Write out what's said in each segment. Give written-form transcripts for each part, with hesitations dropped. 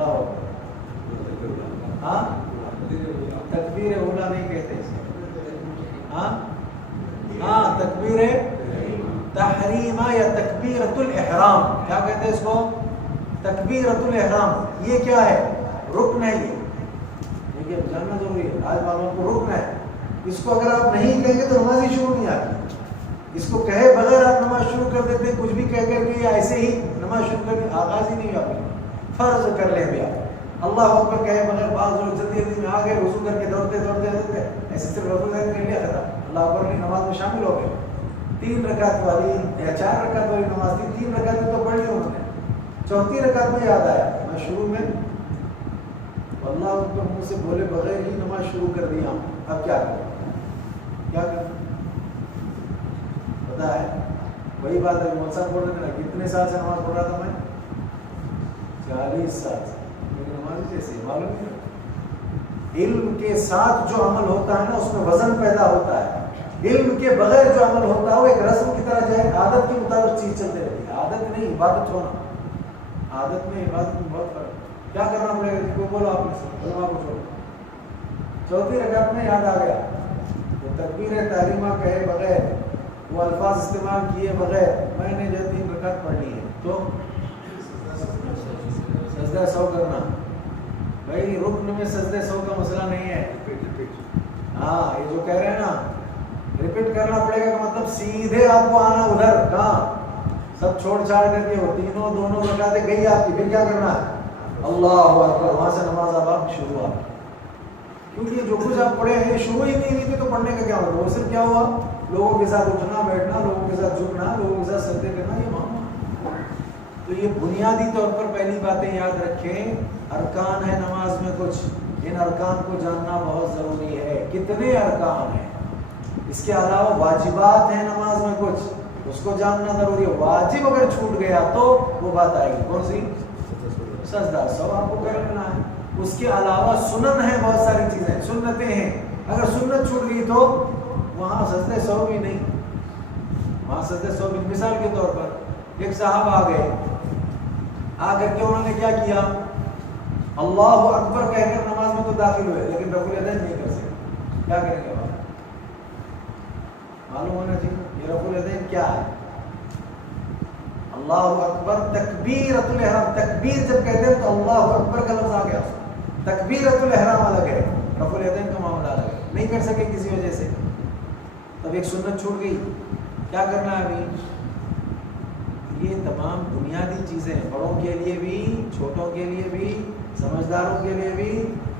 اللہ اکبر. ہاں تکبیر اولا نہیں کہتے اسے. ہاں تکبیر تحریمہ یا تکبیرۃ الاحرام. کیا کہتے ہیں اس کو؟ تکبیرۃ الاحرام. یہ کیا ہے؟ رکن ہے. یہ جاننا ضروری ہے. آج معلوم کو رکن ہے. اس کو اگر آپ نہیں کہیں گے تو نماز ہی شروع نہیں آتی. اس کو کہے بغیر آپ نماز شروع کر دیتے کچھ بھی کہہ کر کے یا ایسے ہی نماز شروع کر کے آغاز ہی نہیں ہوا. فرض کر لیں ابھی آپ اللہ اکبر کہے بغیر بعض لوگ جلدی جلدی میں آ گئے وضو کر کے دوڑتے ایسے صرف رفع ذہن کر لیا تھا. اللہ اکبر کی نماز میں شامل ہو گئے. 3 رکعت والی یا 4 رکعت والی نماز تھی. 3 رکعتیں تو پڑھ لی انہوں نے. 4تھی رکعت میں یاد آیا میں شروع میں اللہ اکبر منہ سے بولے بغیر ہی نماز شروع کر دیا ہوں. اب کیا کریں؟ کیا کریں؟ پتا ہے وہی بات ہے. مول صاحب بول رہے تھے نا کتنے سال سے نماز پڑھ رہا تھا میں؟ 40 سال سے. لیکن نماز جیسے معلوم نہیں. علم کے ساتھ جو عمل ہوتا ہے نا اس میں وزن پیدا ہوتا ہے. علم کے بغیر جو عمل ہوتا ہے وہ ایک رسم کی طرح جو ہے عادت کے مطابق چیز چلتے رہتی ہے. عادت نہیں عبادت ہونا. عادت میں عبادت میں بہت فرق. کیا کرنا پڑے گا؟ کوئی بولو آپ نے علماء کو چھوڑو. 4تھی رکعت میں یاد آ گیا وہ تکبیر تحریمہ کہے بغیر وہ الفاظ استعمال کیے بغیر میں نے جو 3 رکعت پڑھ لی ہے تو سجدہ سہو کرنا. بھائی رکن میں سجدہ سہو کا مسئلہ نہیں ہے. ہاں یہ جو کہہ رہے ہیں نا ریپیٹ کرنا پڑے گا کا مطلب سیدھے آپ کو آنا ادھر کہاں سب چھوڑ چھاڑ کر کے وہ دونوں رکعتیں گئی آپ کی. پھر کیا کرنا ہے؟ اللہ اکبر. وہاں سے نماز آباد شروع ہوا. کیونکہ جو کچھ آپ پڑھے ہیں شروع ہی نہیں ہوئی تھی تو پڑھنے کا کیا ہوگا؟ وہ صرف کیا ہوا لوگوں کے ساتھ اٹھنا بیٹھنا, لوگوں کے ساتھ جھکنا, لوگوں کے ساتھ سجدے کرنا, یہ معاملہ. تو یہ بنیادی طور پر پہلی باتیں یاد رکھیں. ارکان ہے نماز میں کچھ, ان ارکان کو جاننا بہت ضروری ہے. کتنے ارکان ہیں؟ اس کے علاوہ واجبات ہیں نماز میں کچھ, اس کو جاننا ضروری ہے. واجب اگر چھوٹ گیا تو وہ بات آئے گی کون سی؟ سجدہ سہو آپ کو کر لینا ہے. اس کے علاوہ سنن ہے بہت ساری چیزیں, سنتیں ہیں. اگر سنت چھوٹ گئی تو وہاں سجدہ سہو بھی نہیں. وہاں سجدہ سہو بھی. مثال کے طور پر ایک صاحب آ گئے, آ کر کے انہوں نے کیا کیا؟ اللہ اکبر کہہ کر نماز میں تو داخل ہوئے لیکن رفع الیدین نہیں کر سکے. کیا کریں گے؟ معلوم ہونا چاہیے یہ رفع الیدین کیا ہے. اللہ اکبر تکبیرۃ الاحرام. تکبیر جب کہتے ہیں تو اللہ اکبر کا لفظ آ گیا. تکبیرۃ الاحرام الگ ہے, رفع الیدین کا معاملہ الگ ہے. نہیں کر سکے کسی وجہ سے, تب ایک سنت چھوٹ گئی. کیا کرنا ہے ابھی؟ یہ تمام بنیادی چیزیں بڑوں کے لیے بھی, چھوٹوں کے لیے بھی, سمجھداروں کے لیے بھی.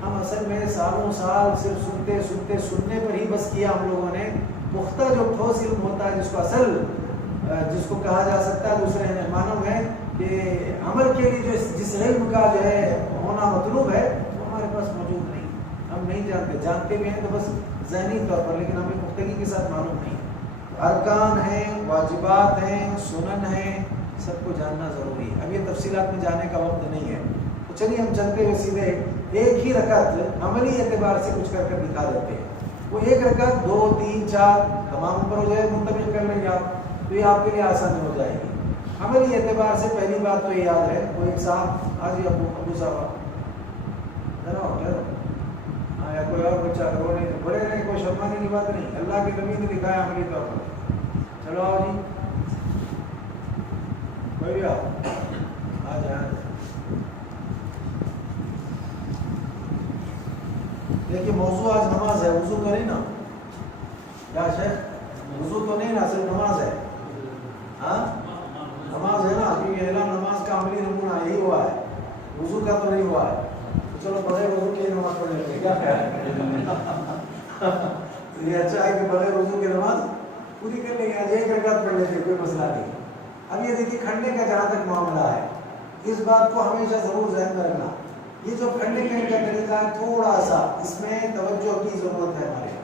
ہم اصل میں سالوں سال صرف سننے پر ہی بس کیا ہم لوگوں نے. پختہ جو ٹھوس علم ہوتا ہے جس کو اصل جس کو کہا جا سکتا ہے دوسرے معنوں میں کہ عمل کے لیے جس علم کا جو ہے ہونا مطلوب ہے وہ ہمارے پاس موجود نہیں. ہم نہیں جانتے, جانتے بھی ہیں تو بس ذہنی طور پر, لیکن ہمیں پختگی کے ساتھ معلوم نہیں. ارکان ہیں, واجبات ہیں, سنن ہیں, سب کو جاننا ضروری ہے. اب یہ تفصیلات میں جانے کا وقت نہیں ہے. تو چلیے ہم چلتے ہوئے سیدھے ایک ہی رکعت عملی اعتبار سے کچھ کر کر دکھا دیتے ہیں. وہ ایک رکعت 2 3 4 تمام اوپر ہو جائے, منتقل کر لیں گے آپ تو یہ آپ کے لیے آسانی ہو جائے گی. عملی اعتبار سے پہلی بات تو یہ یاد ہے. وہ ایک صاحب آج ابو صاحب ذرا ہاں یا کوئی اور بچہ رو نہیں بڑے نہیں, کوئی شرمانے کی بات نہیں. اللہ کے نبی نے دکھایا عملی طور پر. چلو آؤ جی, کوئی بھی آ جائیں. دیکھیے موضوع آج نماز ہے, وضو تو نہیں نا. کیا شیخ وضو تو نہیں نا, صرف نماز ہے. ہاں نماز ہے نا, کیونکہ اعلان نماز کا عملی نمونہ یہی ہوا ہے, وضو کا تو نہیں ہوا ہے. تو چلو بغیر وضو کے نماز پڑھ لیں گے, کیا خیال ہے؟ یہ اچھا ہے کہ بغیر وضو کی نماز پوری کر لیں گے. آج ایک رکعت پڑھ لیتے کوئی مسئلہ نہیں. اب یہ دیکھیے کھڑنے کا جہاں تک معاملہ ہے, اس بات کو ہمیشہ ضرور ذہن میں رکھنا. یہ جو کھڑنے کا طریقہ ہے تھوڑا سا اس میں توجہ کی ضرورت ہے ہمارے.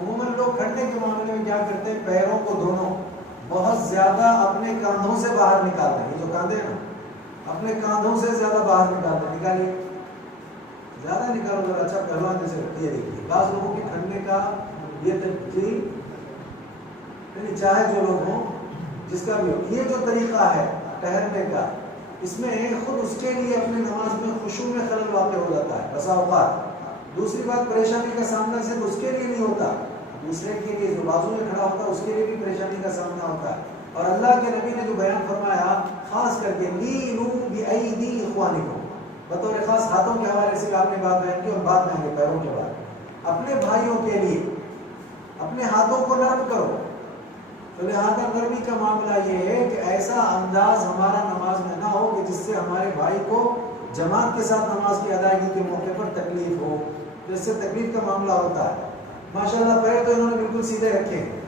عموماً لوگ کھڑنے کے معاملے میں کیا کرتے ہیں, پیروں کو دونوں بہت زیادہ اپنے کاندھوں سے باہر نکالتے ہیں. یہ جو کاندھے ہیں نا اپنے کاندھوں سے زیادہ باہر نکالتے ہیں. نکالیے, زیادہ نکالو ذرا, اچھا پہلوان جیسے یہ دیکھیے بعض لوگوں کی کھڑنے کا یہ تبدیل, چاہے جو لوگ ہوں جس کا بھی ہو, یہ جو طریقہ ہے ٹہرنے کا اس میں خود اس کے لیے اپنے نماز میں خشوع میں خلل واقع ہو جاتا ہے بسا اوقات. دوسری بات پریشانی کا سامنا صرف اس کے لیے نہیں ہوتا, دوسرے کے لیے جو بازو میں کھڑا ہوتا ہے اس کے لیے بھی پریشانی کا سامنا ہوتا ہے. اور اللہ کے نبی نے جو بیان فرمایا خاص کر کے لینو بِأَيْدِي إِخْوَانِكُمْ, بطور خاص ہاتھوں کے حوالے سے آپ نے بات بیان کی اور بات میں آگے پیروں کے بعد. اپنے بھائیوں کے لیے اپنے ہاتھوں کو نرم کرو. تو لہٰذا نرمی کا معاملہ یہ ہے کہ ایسا انداز ہمارا نماز میں نہ ہو کہ جس سے ہمارے بھائی کو جماعت کے ساتھ نماز کی ادائیگی کے موقع پر تکلیف ہو. جس سے تکلیف کا معاملہ ہوتا ہے. ماشاءاللہ پیر تو انہوں نے بالکل سیدھے رکھے ہیں.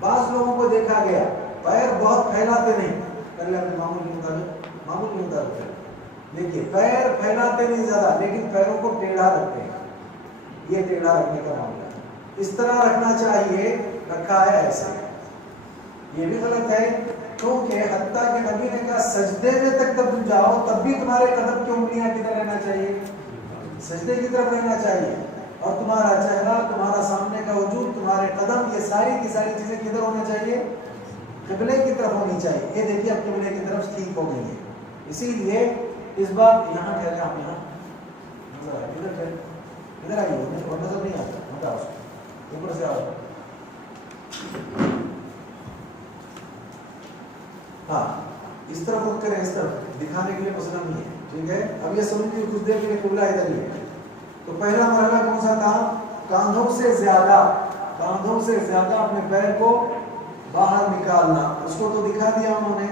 بعض لوگوں کو دیکھا گیا پیر بہت پھیلاتے نہیں, کر لیں اپنے معمول کے مطابق دیکھیے پیر پھیلاتے نہیں زیادہ, لیکن پیروں کو ٹیڑھا رکھتے ہیں. یہ ٹیڑھا رکھنے کا معاملہ ہے. اس طرح رکھنا چاہیے, رکھا ہے ایسا, یہ بھی غلط ہے. کیونکہ حتیٰ کہ نبی نے کہا سجدے میں تک جب تم جاؤ تب بھی تمہارے قدم کی انگلیاں کدھر رہنا چاہیے, سجدے کی طرف رہنا چاہیے. اور تمہارا چہرہ, تمہارا سامنے کا وجود, تمہارے قدم, یہ ساری کی ساری چیزیں کدھر ہونا چاہیے, قبلے کی طرف ہونی چاہیے. یہ دیکھیے اب قبلے کی طرف ٹھیک ہو گئی ہے. اسی لیے اس بات یہاں ٹھہرے, آپ یہاں ادھر آئیے, نظر نہیں آتا, اوپر سے آؤ. ہاں اس طرف رخ کریں, اس طرف دکھانے کے لیے مسئلہ نہیں ہے. ٹھیک ہے, اب یہ سمجھ لیجیے کچھ دیر کے لیے قبلہ ادھر ہی ہے. تو پہلا مرحلہ کون سا تھا, کاندھوں سے زیادہ اپنے پیر کو باہر نکالنا, اس کو تو دکھا دیا انہوں نے.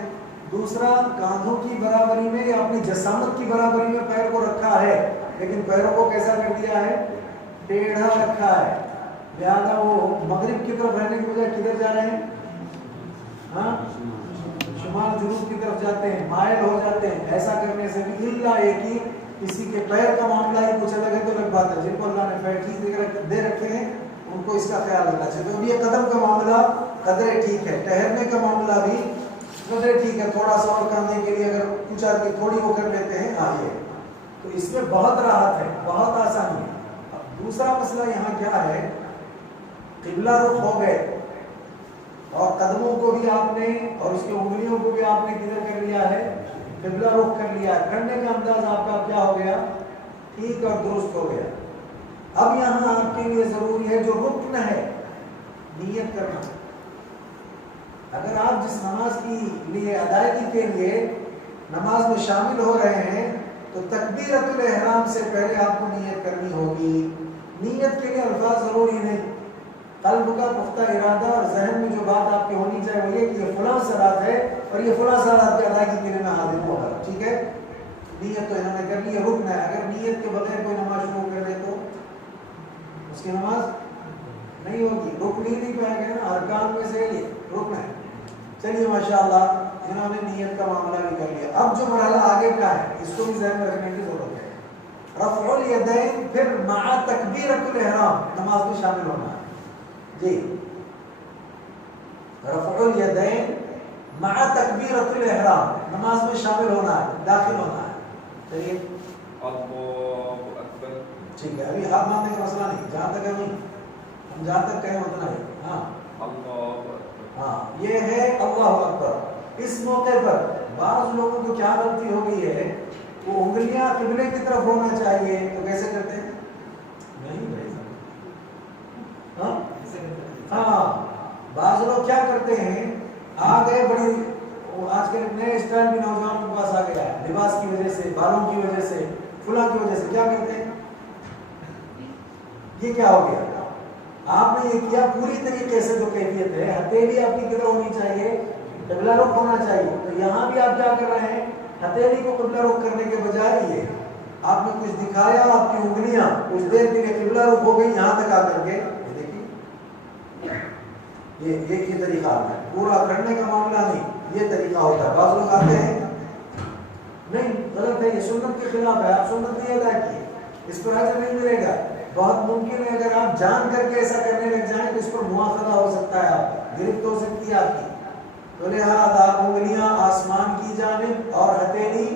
دوسرا, کاندھوں کی برابری میں یا اپنی جسامت کی برابری میں پیر کو رکھا ہے, لیکن پیروں کو کیسا کر دیا ہے, ٹیڑھا رکھا ہے. لہذا وہ مغرب کی طرف رہنے کی بجائے کدھر جا رہے ہیں, ہاں شمال جنوب کی طرف جاتے ہیں, مائل ہو جاتے ہیں. ایسا کرنے سے بھی اللہ ایک ہی, کسی کے پیر کا معاملہ ہی کچھ الگ ہے تو الگ بات ہے. جن کو اللہ نے پیر ٹھیک دے رکھے ہیں ان کو اس کا خیال رکھنا چاہیے. تو یہ قدم کا معاملہ قدرے ٹھیک ہے, ٹہرنے کا معاملہ بھی قدرے ٹھیک ہے. تھوڑا سا اور کرنے کے لیے اگر کچھ آدمی تھوڑی وہ کر لیتے ہیں آئیے, تو اس میں بہت راحت ہے, بہت آسانی ہے. اب دوسرا مسئلہ یہاں کیا ہے, قبلہ رخ ہو گئے اور قدموں کو بھی آپ نے اور اس کی انگلیوں کو بھی آپ نے کدھر کر لیا ہے, قبلہ رخ کر لیا ہے. کرنے کا انداز آپ کا کیا ہو گیا, ٹھیک اور درست ہو گیا. اب یہاں آپ کے لیے ضروری ہے جو رکن ہے, نیت کرنا. اگر آپ جس نماز کی لیے ادائیگی کے لیے نماز میں شامل ہو رہے ہیں تو تکبیرۃ الاحرام سے پہلے آپ کو نیت کرنی ہوگی. نیت کے لیے الفاظ ضروری نہیں, قلب کا پختہ ارادہ اور ذہن میں جو بات آپ کی ہونی چاہیے وہ یہ کہ یہ فلاں صلاۃ ہے اور یہ فلاں صلاۃ کی ادائیگی کے لیے میں حاضر ہوں. ٹھیک ہے, نیت تو انہوں نے کر لی ہے, رکن ہے. اگر نیت کے بغیر کوئی نماز شروع کر دے تو اس کی نماز نہیں ہوگی. رکن ہی نہیں پائے گئے نا, ارکان میں سے یہ رکن ہے. چلیے ماشاءاللہ انہوں نے نیت کا معاملہ بھی کر لیا. اب جو مرحلہ آگے کا ہے اس کو بھی ذہن میں رکھنے کی ضرورت ہے. رفع الیدین پھر مع تکبیرۃ الاحرام نماز میں شامل ہونا ہے. جی, رفع الیدین مع تکبیرۃ الاحرام نماز میں شامل ہونا ہے, داخل ہونا ہے. چلیے اللہ اکبر. ٹھیک ہے, ابھی ہاتھ ماننے کا مسئلہ نہیں, جہاں تک ہم جہاں تک کہیں اتنا ہے. ہاں ہاں یہ ہے اللہ اکبر. اس موقع پر بعض لوگوں کو کیا غلطی ہو گئی ہے, وہ انگلیاں قبلے کی طرف ہونا چاہیے تو کیسے کرتے ہیں, نہیں بھائی, ہاں بعض لوگ کیا کرتے ہیں, آ گئے بڑی, آج کل نئے اسٹائل بھی نوجوانوں کے پاس آ گیا ہے, لباس کی وجہ سے, بالوں کی وجہ سے, فلاں کی وجہ سے کیا کرتے ہیں, یہ کیا ہو گیا, آپ نے یہ کیا پوری طریقے سے جو کیفیت ہے, ہتھیلی آپ کی کدھر ہونی چاہیے, قبلہ رخ ہونا چاہیے. تو یہاں بھی آپ کیا کر رہے ہیں, ہتھیلی کو قبلہ رخ کرنے کے بجائے یہ آپ نے کچھ دکھایا, آپ کی انگلیاں کچھ دیر کے لیے قبلہ رخ ہو گئی یہاں تک آ کر کے. دیکھیے یہ طریقہ آتا ہے, پورا کرنے کا معاملہ نہیں, یہ طریقہ ہوتا ہے. بعض لوگ آتے ہیں, نہیں غلط ہے, یہ سنت کے خلاف ہے, آپ سنت نہیں ادا کی, اس پر اجر نہیں ملے گا. بہت ممکن ہے اگر آپ جان کر کے ایسا کرنے لگ جائیں تو اس پر مواخذہ ہو سکتا ہے, آپ گرفت ہو سکتی ہے آپ کی. تو لہٰذا انگلیاں آسمان کی جانب اور ہتھیلی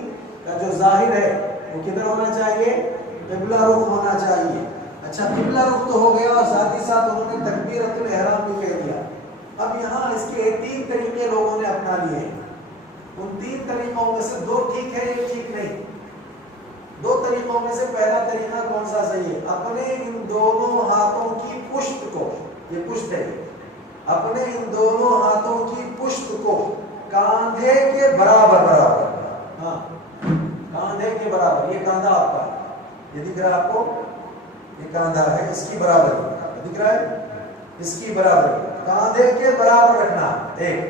کا جو ظاہر ہے وہ کدھر ہونا چاہیے, قبلہ رخ ہونا چاہیے. اچھا, قبلہ رخ تو ہو گیا اور ساتھ ہی ساتھ انہوں نے تکبیرۃ الاحرام بھی کہہ دیا. اب یہاں اس کے 3 طریقے لوگوں نے اپنا لیے. ان 3 طریقوں میں سے 2 ٹھیک ہے، ایک ٹھیک نہیں۔ 2 طریقوں میں سے پہلا طریقہ کون سا صحیح ہے؟ اپنے ان دونوں ہاتھوں کی پشت کو، یہ پشت ہے، اپنے ان دونوں ہاتھوں کی پشت کو کاندھے کے برابر ہاں کاندھے کے برابر، یہ کاندھا آپ کا، یہ دکھ رہا ہے آپ کو، یہ کاندھا ہے، اس کی برابر دکھ رہا ہے، اس کی برابر کاندھے کے برابر رکھنا، ایک۔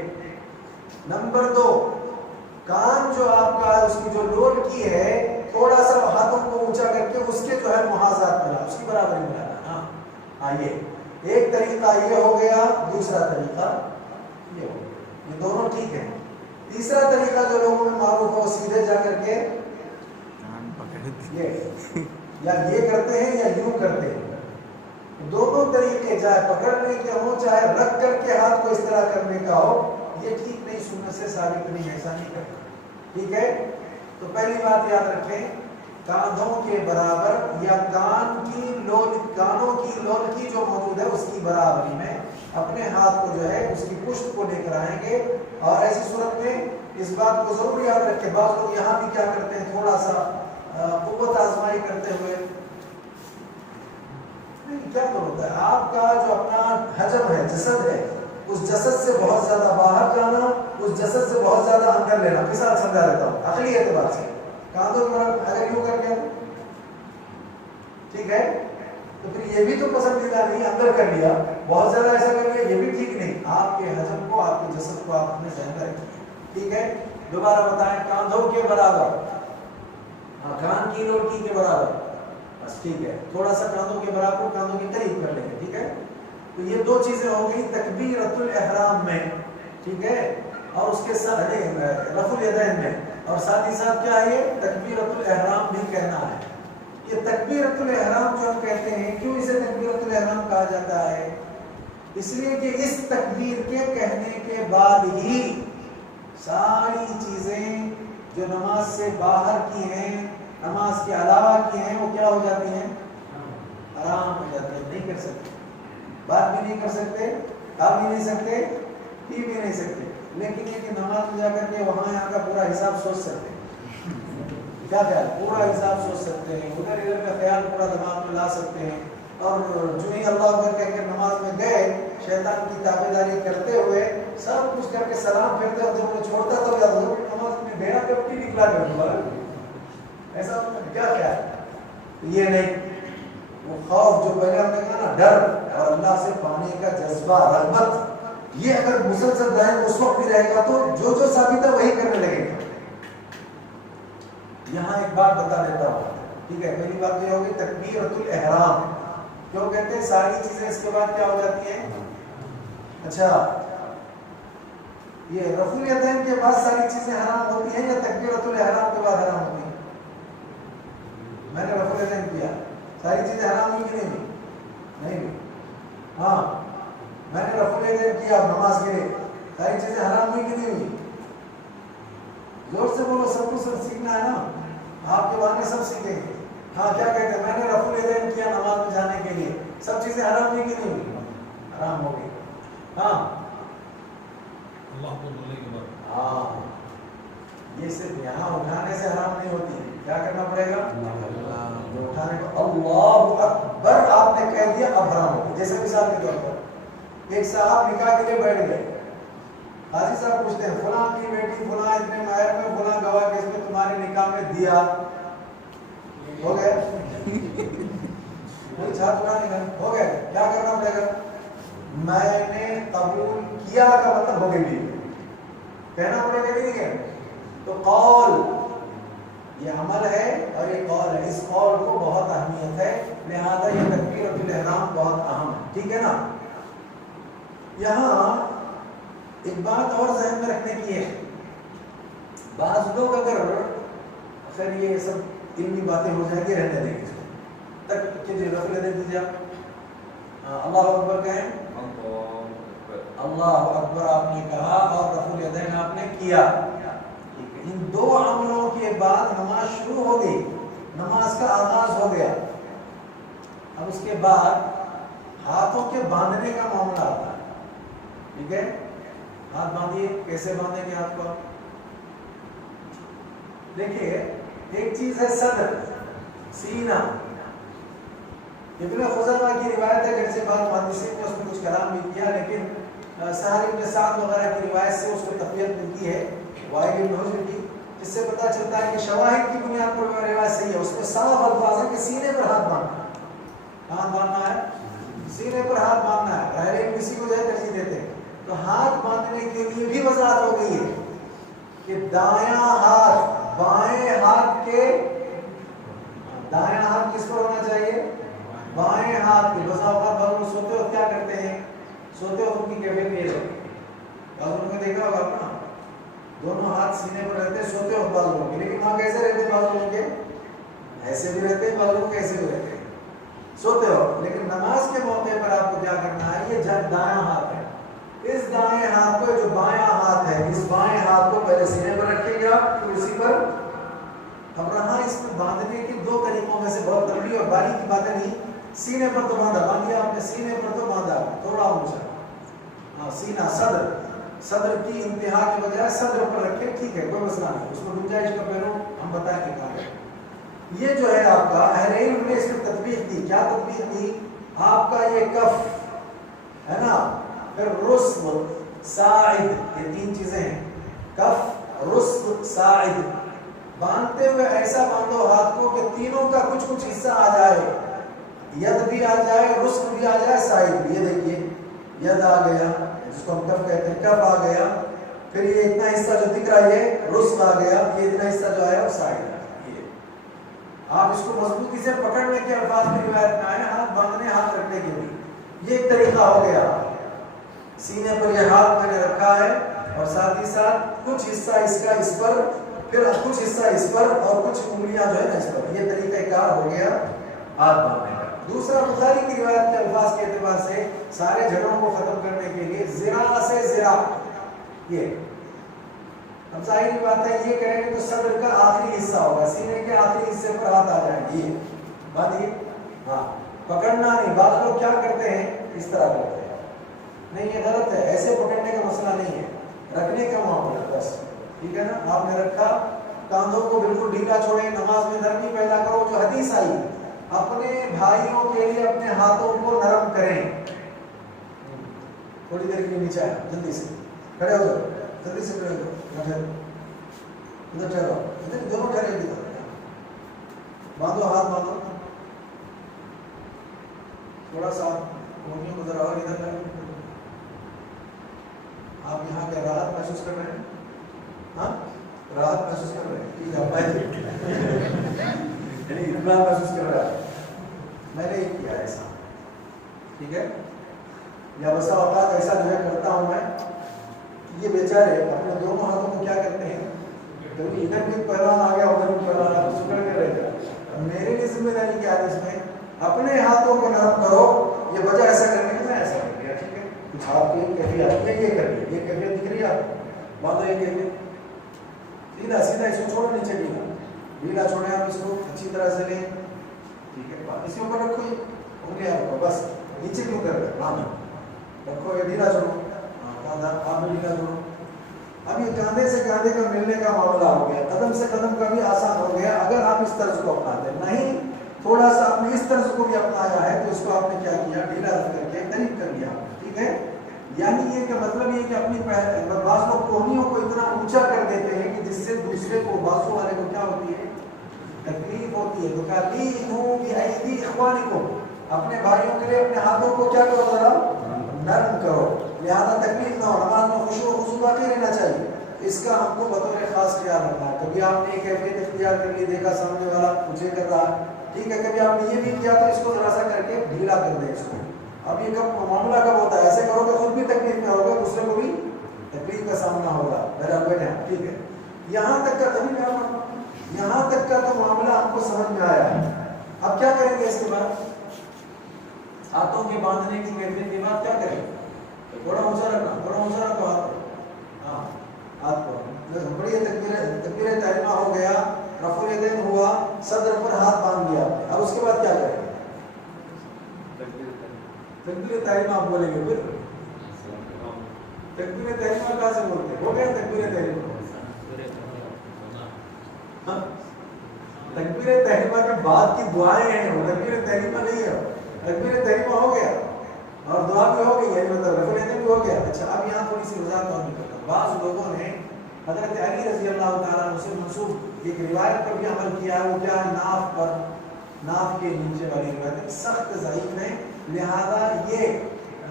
نمبر 2، کان جو آپ کا ہے اس کی جو لوٹ کی ہے تھوڑا سا ہاتھوں کو اونچا کر کے اس کے جو ہے محاذات ملا، اس کی برابری ملانا۔ ہاں یہ ایک طریقہ یہ ہو گیا، دوسرا طریقہ یہ ہو گیا، یہ دونوں ٹھیک ہیں۔ تیسرا طریقہ جو لوگوں میں معروف ہو، سیدھے جا کر کے یا یہ کرتے ہیں یا یوں کرتے ہیں، دونوں طریقے، چاہے پکڑنے کے ہو چاہے رکھ کر کے ہاتھ کو اس طرح کرنے کا ہو، یہ ٹھیک نہیں، سنت سے ثابت نہیں، ایسا نہیں کرنا، ٹھیک ہے۔ تو پہلی بات یاد رکھیں، کاندھوں کے برابر یا کانوں کی لول کی جو موجود ہے اس کی برابری میں اپنے ہاتھ کو جو ہے اس کی پشت کو لے کر آئیں گے۔ اور ایسی صورت میں اس بات کو ضرور یاد رکھیں، بعض لوگ یہاں بھی کیا کرتے ہیں، تھوڑا سا قوت آزمائی کرتے ہوئے، کیا ہوتا ہے آپ کا جو اپنا حجم ہے، جسد ہے، اس جسد سے بہت زیادہ باہر جانا، اس جسد سے بہت زیادہ اندر لینا۔ مثال سمجھا دیتا ہوں عقلی اعتبار سے، کاندھوں کے برابر اگر یوں کر لیا ٹھیک ہے، تو پھر یہ بھی تو پسندیدہ نہیں، اندر کر لیا، بہت زیادہ ایسا کر لیا، یہ بھی ٹھیک نہیں۔ آپ کے حجم کو، آپ کے جسد کو آپ اپنے ذہن میں رکھیے، ٹھیک ہے۔ دوبارہ بتائیں، کاندھوں کے برابر، ہاں کان کی لوٹی کے برابر، بس ٹھیک ہے، تھوڑا سا کاندھوں کے برابر کاندھوں کے قریب کر لیں گے، ٹھیک ہے۔ تو یہ 2 چیزیں ہو گئی تکبیرۃ الاحرام میں، ٹھیک ہے، اور اس کے ساتھ رفع الیدین میں، اور ساتھ ہی ساتھ کیا ہے، یہ تکبیرۃ الاحرام بھی کہنا ہے۔ یہ تکبیرۃ الاحرام جو ہم کہتے ہیں، کیوں اسے تکبیرۃ الاحرام کہا جاتا ہے؟ اس لیے کہ اس تکبیر کے کہنے کے بعد ہی ساری چیزیں جو نماز سے باہر کی ہیں، نماز کے علاوہ کی ہیں، وہ کیا ہو جاتی ہیں، حرام ہو جاتی ہیں، نہیں کر سکتے، بات بھی نہیں کر سکتے، کھا بھی نہیں سکتے، پی بھی نہیں سکتے۔ لیکن یہ کہ نماز میں جا کر کے وہاں یہاں کا پورا حساب سوچ سکتے ہیں، کیا خیال، پورا حساب سوچ سکتے ہیں، ادھر ادھر کا خیال پورا دماغ میں لا سکتے ہیں، اور جو ہی اللہ اکبر کہہ کے نماز میں گئے، شیطان کی تابعداری کرتے ہوئے سب کچھ کر کے سلام پھرتے ہوتے انہیں چھوڑتا تو یاد ہو نماز میں بیڑا کب کی نکلا کر دوبارہ، ایسا کیا خیال، یہ نہیں، وہ خوف جو پہلے ہم نے کہا نا، ڈر اور اللہ سے پانے کا جذبہ، رغبت، یہ اگر مسلسل ذہن اس وقت بھی رہے گا تو جو جو ثابت ہے وہی کرنے لگے گا۔ یہاں ایک بات بتا دیتا ہوں، ٹھیک ہے، پہلی بات یہ ہوگی تکبیرۃ الاحرام، کیوں کہتے ہیں ساری چیزیں اس کے بعد کیا ہو جاتی ہیں، اچھا یہ رفع الیدین کے بعد ساری چیزیں حرام ہوتی ہیں یا تکبیرۃ الاحرام کے بعد حرام ہوتی ہیں؟ میں نے رفع الیدین کیا، ساری چیزیں حرام ہوئی کہ نہیں ہوئی؟ نہیں ہوئی۔ ہاں میں نے رفع الیدین کیا نماز کے لیے، ساری چیزیں حرام ہوئی کہ نہیں ہوئی؟ زور سے بولو، سب کو سب سیکھنا ہے نا، آپ کے بہانے سب سیکھیں گے۔ ہاں کیا کہتے ہیں، میں نے رفع الیدین کیا نماز میں جانے کے لیے، سب چیزیں حرام ہوئی کہ نہیں ہوئی؟ حرام ہو گئی۔ ہاں اللہ کو بولنے کے بعد ہاں یہ صرف یہاں اٹھانے سے حرام نہیں ہوتی، کیا کرنا پڑے گا، اٹھانے کو اللہ اکبر آپ نے کہہ دیا اب حرام ہو گئی۔ جیسے مثال کے طور پر ایک صاحب نکاح کے لیے بیٹھ گئے، حاجی صاحب پوچھتے ہیں فلاں کی بیٹی فلاں اتنے مہر میں فلاں گواہ کس میں تمہارے نکاح میں دیا، ہو گیا کوئی چھات اڑا نہیں، ہو گیا، کیا کرنا پڑے گا، میں نے قبول کیا کا مطلب ہو گئی، کہنا پڑے گا نہیں ہے۔ تو قول یہ عمل ہے اور یہ قول ہے، اس قول کو بہت اہمیت ہے، لہذا یہ تکبیرۃ الاحرام بہت اہم ہے، ٹھیک ہے نا۔ یہاں ایک بات اور ذہن میں رکھنے کی ہے، بعض لوگ اگر خیر یہ سب علمی باتیں ہو جائیں گی، رہنے دیں گے تک کہ رفع الیدین دیجیے، اللہ اکبر کہیں، اللہ اکبر آپ نے کہا اور رفع الیدین آپ نے کیا، ان 2 عملوں کے بعد نماز شروع ہو گئی، نماز کا آغاز ہو گیا۔ اب اس کے بعد ہاتھوں کے باندھنے کا معاملہ آتا ہے، ٹھیک ہے، ہاتھ باندھیے، کیسے باندھیں گے ہاتھ کو، دیکھیے ایک چیز ہے صدر سینہ. ابن خزیمہ کی روایت ہے کہ بعض محدثین نے اس میں کچھ کلام بھی کیا لیکن سہل بن سعد وغیرہ کی روایت سے اس کو تقویت ملتی ہے وائل بن حجر کی, جس سے پتہ چلتا ہے کہ شواہد کی بنیاد پر روایت صحیح ہے. اس میں صاف الفاظ ہیں کہ سینے پر ہاتھ باندھنا. ہاتھ باندھنا ہے, سینے پر ہاتھ باندھنا ہے. اہل علم اسی کو جو ہے ترجیح دیتے ہیں. تو ہاتھ باندھنے کے لیے بھی وضاحت ہو گئی ہے کہ دایاں ہاتھ بائیں ہاتھ کے, دایاں ہاتھ کس پر ہونا چاہیے؟ بائیں ہاتھ کے. بس آپ لوگ سوتے ہو کیا کرتے ہیں؟ سوتے ہو ان کی کیفیت یہ ہے, بعض لوگوں نے دیکھا ہوگا نا دونوں ہاتھ سینے پر رہتے, سوتے ہو بعض لوگوں کے, لیکن وہاں کیسے رہتے؟ بعض لوگوں کے ایسے بھی رہتے ہیں, بعض لوگوں کے ایسے بھی رہتے ہیں, سوتے ہو. لیکن نماز کے موقع پر آپ کو کیا کرنا ہے؟ یہ دایاں ہاتھ ہے. اس دائیں ہاتھ کو, جو بایاں ہاتھ ہے, اس بائیں ہاتھ کو پہلے سینے پر رکھیں گے آپ, پھر اسی پر. اب رہا اس میں باندھنے کی دو طریقوں میں سے, بہت لمبی اور باریک کی باتیں نہیں. سینے پر تو باندھا, باندھیا آپ نے سینے پر تو باندھا, تھوڑا اونچا. ہاں سینہ صدر, صدر کی انتہا کے بجائے صدر پر رکھے, ٹھیک ہے کوئی مسئلہ نہیں, اس میں گنجائش کا پہلو ہم بتائیں گے کہاں ہے. یہ جو ہے آپ کا اہل علم نے اس میں تطبیق دی. کیا تطبیق دی؟ آپ کا یہ کف ہے نا, پھر رسغ ساعد, یہ تین چیزیں ہیں, کف رسغ ساعد. باندھتے ہوئے ایسا باندھو ہاتھ کو کہ تینوں کا کچھ کچھ حصہ آ جائے, ید بھی آ جائے, رسغ بھی آ جائے, ساعد بھی. یہ دیکھیے ید آ گیا جس کو ہم کف کہتے ہیں, کف آ گیا, پھر یہ اتنا حصہ جو دکھ رہا ہے یہ رسغ آ گیا, یہ اتنا حصہ جو آیا وہ ساعد. آپ اس کو مضبوطی سے پکڑنے کے الفاظ کی روایت میں آئے, ہاتھ باندھنے ہاتھ رکھنے کے لیے. یہ ایک طریقہ ہو گیا, سینے پر یہ ہاتھ میں نے رکھا ہے اور ساتھ ہی ساتھ کچھ حصہ اس کا اس پر, پھر کچھ حصہ اس پر اور کچھ انگلیاں جو ہے نا اس پر. یہ طریقہ کار ہو گیا ہاتھ باندھنے کا. دوسرا بخاری کی روایت کے الفاظ کے اعتبار سے سارے جھگڑوں کو ختم کرنے کے لیے ذرا سے ذرا, یہ اب ظاہری بات ہے یہ کریں گے تو صدر کا آخری حصہ ہوگا, سینے کے آخری حصے پر ہاتھ آ جائیں گے. یہ باندھیے, ہاں پکڑنا نہیں. بعض لوگ کیا کرتے ہیں اس طرح کرتے ہیں, نہیں یہ غلط ہے, ایسے پکڑنے کا مسئلہ نہیں ہے, رکھنے کا معاملہ بس, ٹھیک ہے نا. آپ نے رکھا, کاندھوں کو بالکل ڈھیلا چھوڑیں, نماز میں نرمی پیدا کرو. جو حدیث آئی اپنے بھائیوں کے لیے اپنے ہاتھوں کو نرم کریں. تھوڑی دیر کے لیے نیچے آئے, جلدی سے کھڑے ہو جاؤ, جلدی سے کھڑے ہو جاؤ, ادھر ٹھہرو, ادھر دونوں ٹھہرے ادھر, باندھو ہاتھ باندھو, تھوڑا سا کونیوں کو ذرا اور ادھر کریں. آپ یہاں کیا راحت محسوس کر رہے ہیں؟ ہاں راحت محسوس کر رہے ہیں, ٹھیک ہے, یعنی اتنا محسوس کر رہا ہے. میں نے یہ کیا ایسا, ٹھیک ہے, یا بسا اوقات ایسا جو ہے کرتا ہوں میں. یہ بیچارے اپنے دونوں ہاتھوں کو کیا کرتے ہیں, کبھی ادھر بھی پہلوان آ گیا ادھر بھی پہلوان آ گیا, سکڑ کے رہ گیا. میرے لیے ذمہ داری کیا ہے اس میں؟ اپنے ہاتھوں کو نرم کرو. یہ وجہ ایسا کرنے کی, میں ایسا کر دیا, ٹھیک ہے, کچھ آپ کی کیفیت آتی ہے, یہ کر لی, یہ کیفیت دکھ رہی ہے آپ کو, بات یہ کیفیت سیدھا سیدھا اس کو چھوڑو, نیچے ڈھیلا ڈھیلا چھوڑیں, آپ اس کو اچھی طرح سے لیں, ٹھیک ہے, اس کے اوپر رکھو, یہ انگلیاں رکھو, بس نیچے کیوں کر رہے, ہاں رکھو, یہ ڈھیلا چھوڑو, آپ بھی ڈھیلا چھوڑو. اب یہ کاندھے سے کاندھے کا ملنے کا معاملہ ہو گیا, قدم سے قدم کا بھی آسان ہو گیا اگر آپ اس طرز کو اپناتے. نہیں, تھوڑا سا آپ نے اس طرز کو بھی اپنایا ہے تو اس کو آپ نے کیا کیا, ڈھیلا رکھ کر کے قریب کر لیا, ٹھیک ہے. یعنی یہ کہ مطلب یہ کہ اپنی بعض لوگ کوہنیوں کو اتنا اونچا کر دیتے ہیں کہ جس سے دوسرے کو, بازو والے کو کیا ہوتی ہے, تکلیف ہوتی ہے. تو کلیہو بایدی اخوانکم, اپنے بھائیوں کے لیے اپنے ہاتھوں کو کیا کرو, ذرا نرم کرو, لہذا تکلیف نہ ہو. نماز میں خشوع و خضوع باقی رہنا چاہیے, اس کا ہم کو بطور خاص خیال رکھنا ہے. کبھی آپ نے ایک کیفیت اختیار کر لی, دیکھا سامنے والا مجھے کر رہا ہے, ٹھیک ہے, کبھی آپ نے یہ بھی کیا تو اس کو ذرا سا کر کے ڈھیلا کر دیں اس کو. اب یہ کب معاملہ کب ہوتا ہے, ایسے کرو کہ خود بھی تکلیف میں ہوگا, دوسرے کو بھی تکلیف کا سامنا ہوگا. میرا بیٹا ٹھیک ہے, یہاں تک کا تبھی یہاں تک کا تو معاملہ ہم کو سمجھ میں آیا ہے. اب کیا کریں گے اس کے بعد, ہاتھوں کے باندھنے کی کیفیت کے بعد کیا کریں, تھوڑا اونچا رکھنا, تھوڑا اونچا رکھو ہاتھ کو, ہاں ہاتھ کو بڑی تکبیر تحریمہ ہو گیا, رفع الیدین ہوا, صدر پر ہاتھ باندھ دیا. اب اس کے بعد کیا کریں, تکبیر تحریمہ آپ بولیں گے, پھر تکبیر تحریمہ کہاں سے بولتے ہیں, ہو گیا تکبیر تحریمہ, تکبیر تحریمہ کے بعد کی دعائیں ہیں، وہ تکبیر تحریمہ نہیں ہے، تکبیر تحریمہ ہو گیا اور دعا بھی ہو گئی، یعنی مطلب رفع الیدین بھی ہو گیا۔ اچھا اب یہاں تھوڑی سی وضاحت اور بھی کرتا ہوں۔ بعض لوگوں نے حضرت علی رضی اللہ تعالیٰ عنہ سے منسوب ایک روایت پر بھی عمل کیا ہے، وہ کیا ہے، ناف پر، ناف کے نیچے والی روایت سخت ضعیف ہے، لہذا یہ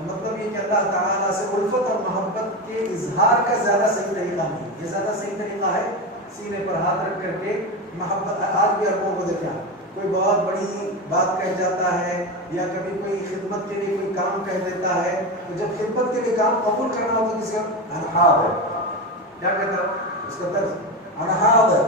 مطلب یہ کہ اللہ تعالیٰ سے الفت اور محبت کے اظہار کا زیادہ صحیح طریقہ نہیں، یہ زیادہ صحیح طریقہ ہے سینے پر ہاتھ رکھ کر کے محبت۔ آج بھی عربوں کو دیکھا، کوئی بہت بڑی بات کہہ جاتا ہے یا کبھی کوئی خدمت کے لیے کوئی کام کہہ دیتا ہے، تو جب خدمت کے لیے کام قبول کرنا ہو تو کسی کا انحاضر، کیا کہتا ہے اس کا طرز، انحاضر،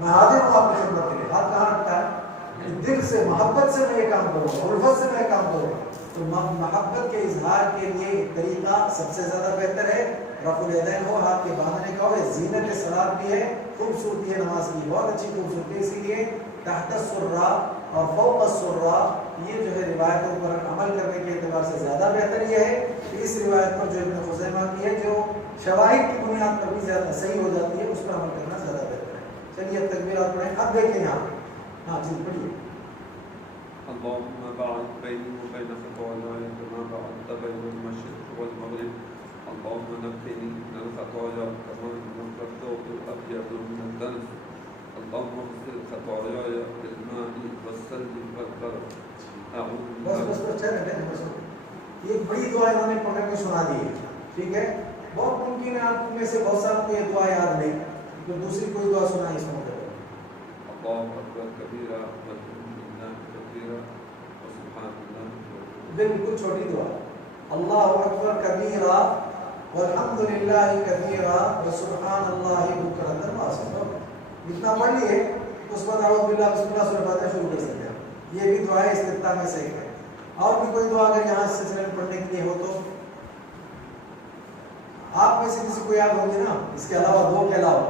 میں حاضر ہوں آپ کی خدمت کے لیے، ہاتھ کہاں رکھتا ہے، دل سے محبت سے میں یہ کام کروں گا، الفت سے میں یہ کام کروں گا۔ تو محبت کے اظہار کے لیے ایک طریقہ سب سے زیادہ بہتر ہے رفع الیدین ہو، ہاتھ کے باندھنے کا ہو، زینت صلاۃ بھی ہے، خوبصورتی ہے نماز کی، بہت اچھی خوبصورتی ہے، اسی لیے تحت السرہ اور فوق السرہ یہ جو ہے روایتوں پر عمل کرنے کے اعتبار سے زیادہ بہتر یہ ہے کہ اس روایت پر جو ابن خزیمہ کی ہے، جو شواہد کی بنیاد پر بھی زیادہ صحیح ہو جاتی ہے، اس پر عمل کرنا زیادہ بہتر ہے۔ چلیے اب تکبیرات پڑھیں۔ اب دیکھیں یہاں، ہاں جی پڑھیے۔ اللهم باعد بيني وبين خطاياي كما بعدت بين المشرق والمغرب اللهم نقني من الخطايا كما ينقى الثوب الابيض من الدنس اللهم اغسل خطاياي بالماء والثلج والبرد بس یہ ایک بڑی دعا انہوں نے پڑھ کے سنا دی ہے، ٹھیک ہے، بہت ممکن ہے آپ میں سے بہت ساروں کو یہ دعا یاد نہیں، تو دوسری کوئی دعا سنائیں اس موقع پر۔ اللہ اکبر کبیرہ والحمدللہ کثیرہ وسبحان اللہ، بالکل چھوٹی دعا، اللہ اکبر کبیرہ والحمدللہ کثیرہ وسبحان اللہ بکرۃ واصیلہ، اتنا پڑھ لیے اس کے بعد اعوذ باللہ بسم اللہ سورۃ فاتحہ شروع کر سکتے ہیں۔ یہ بھی دعا استفتاح میں سے ایک ہے۔ اور بھی کوئی دعا اگر یہاں اس سلسلے میں پڑھنے کے لیے ہو تو آپ میں سے کسی کو یاد ہوگی نا، اس کے علاوہ دو کے علاوہ،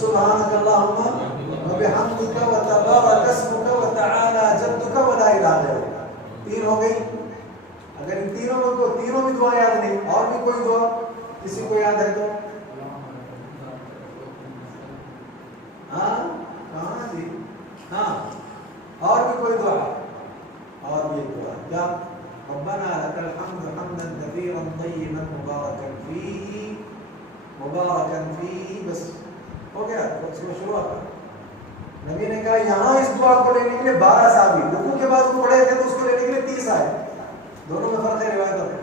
سبحانک اللہم وبحمدک وتبارک اسمک وتعالی جدک ولا الہ غیرک، تین ہو گئی۔ اگر ان تینوں میں کو تینوں بھی دعا یاد نہیں، اور بھی کوئی دعا کسی کو یاد ہے تو ہاں کہاں جی، ہاں اور بھی کوئی دعا، اور بھی دعا کیا، ربنا لك الحمد حمدا كثيرا طيبا مباركا فيه مباركا فيه، بس ہو گیا، اس میں شروع ہوتا۔ نبی نے کہا یہاں اس دعا کو لینے کے لیے 12 صحابی، رکوع کے بعد وہ پڑھے تھے تو اس کو لینے کے لیے 30 آئے، دونوں میں فرق ہے روایتوں میں،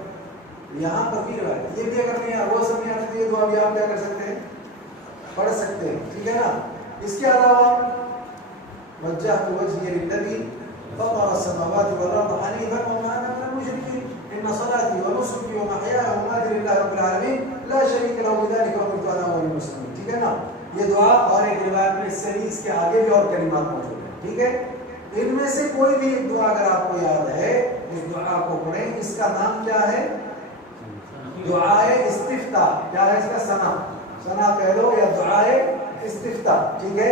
یہاں پر بھی روایت یہ بھی اگر نہیں ہے وہ سب نہیں آتے یہ دعا بھی آپ کیا کر سکتے ہیں، پڑھ سکتے ہیں، ٹھیک ہے نا۔ اس کے علاوہ وجہت وجہی للذی فطر السماوات والارض حنیفا وما انا من المشرکین ان صلاتي ونسكي ومحیاي ومماتی للہ رب العالمین لا شریک له بذلک وامرت انا اول المسلمین، ٹھیک ہے نا۔ یہ دعا اور ایک روایت میں اس سے بھی اس کے آگے بھی اور کلمات موجود ہیں، ٹھیک ہے۔ ان میں سے کوئی بھی ایک دعا اگر آپ کو یاد ہے اس دعا کو پڑھیں، اس کا نام کیا ہے، دعائے استفتاح، کیا ہے اس کا، ثنا کہہ لو یا دعائے استفتاح، ٹھیک ہے۔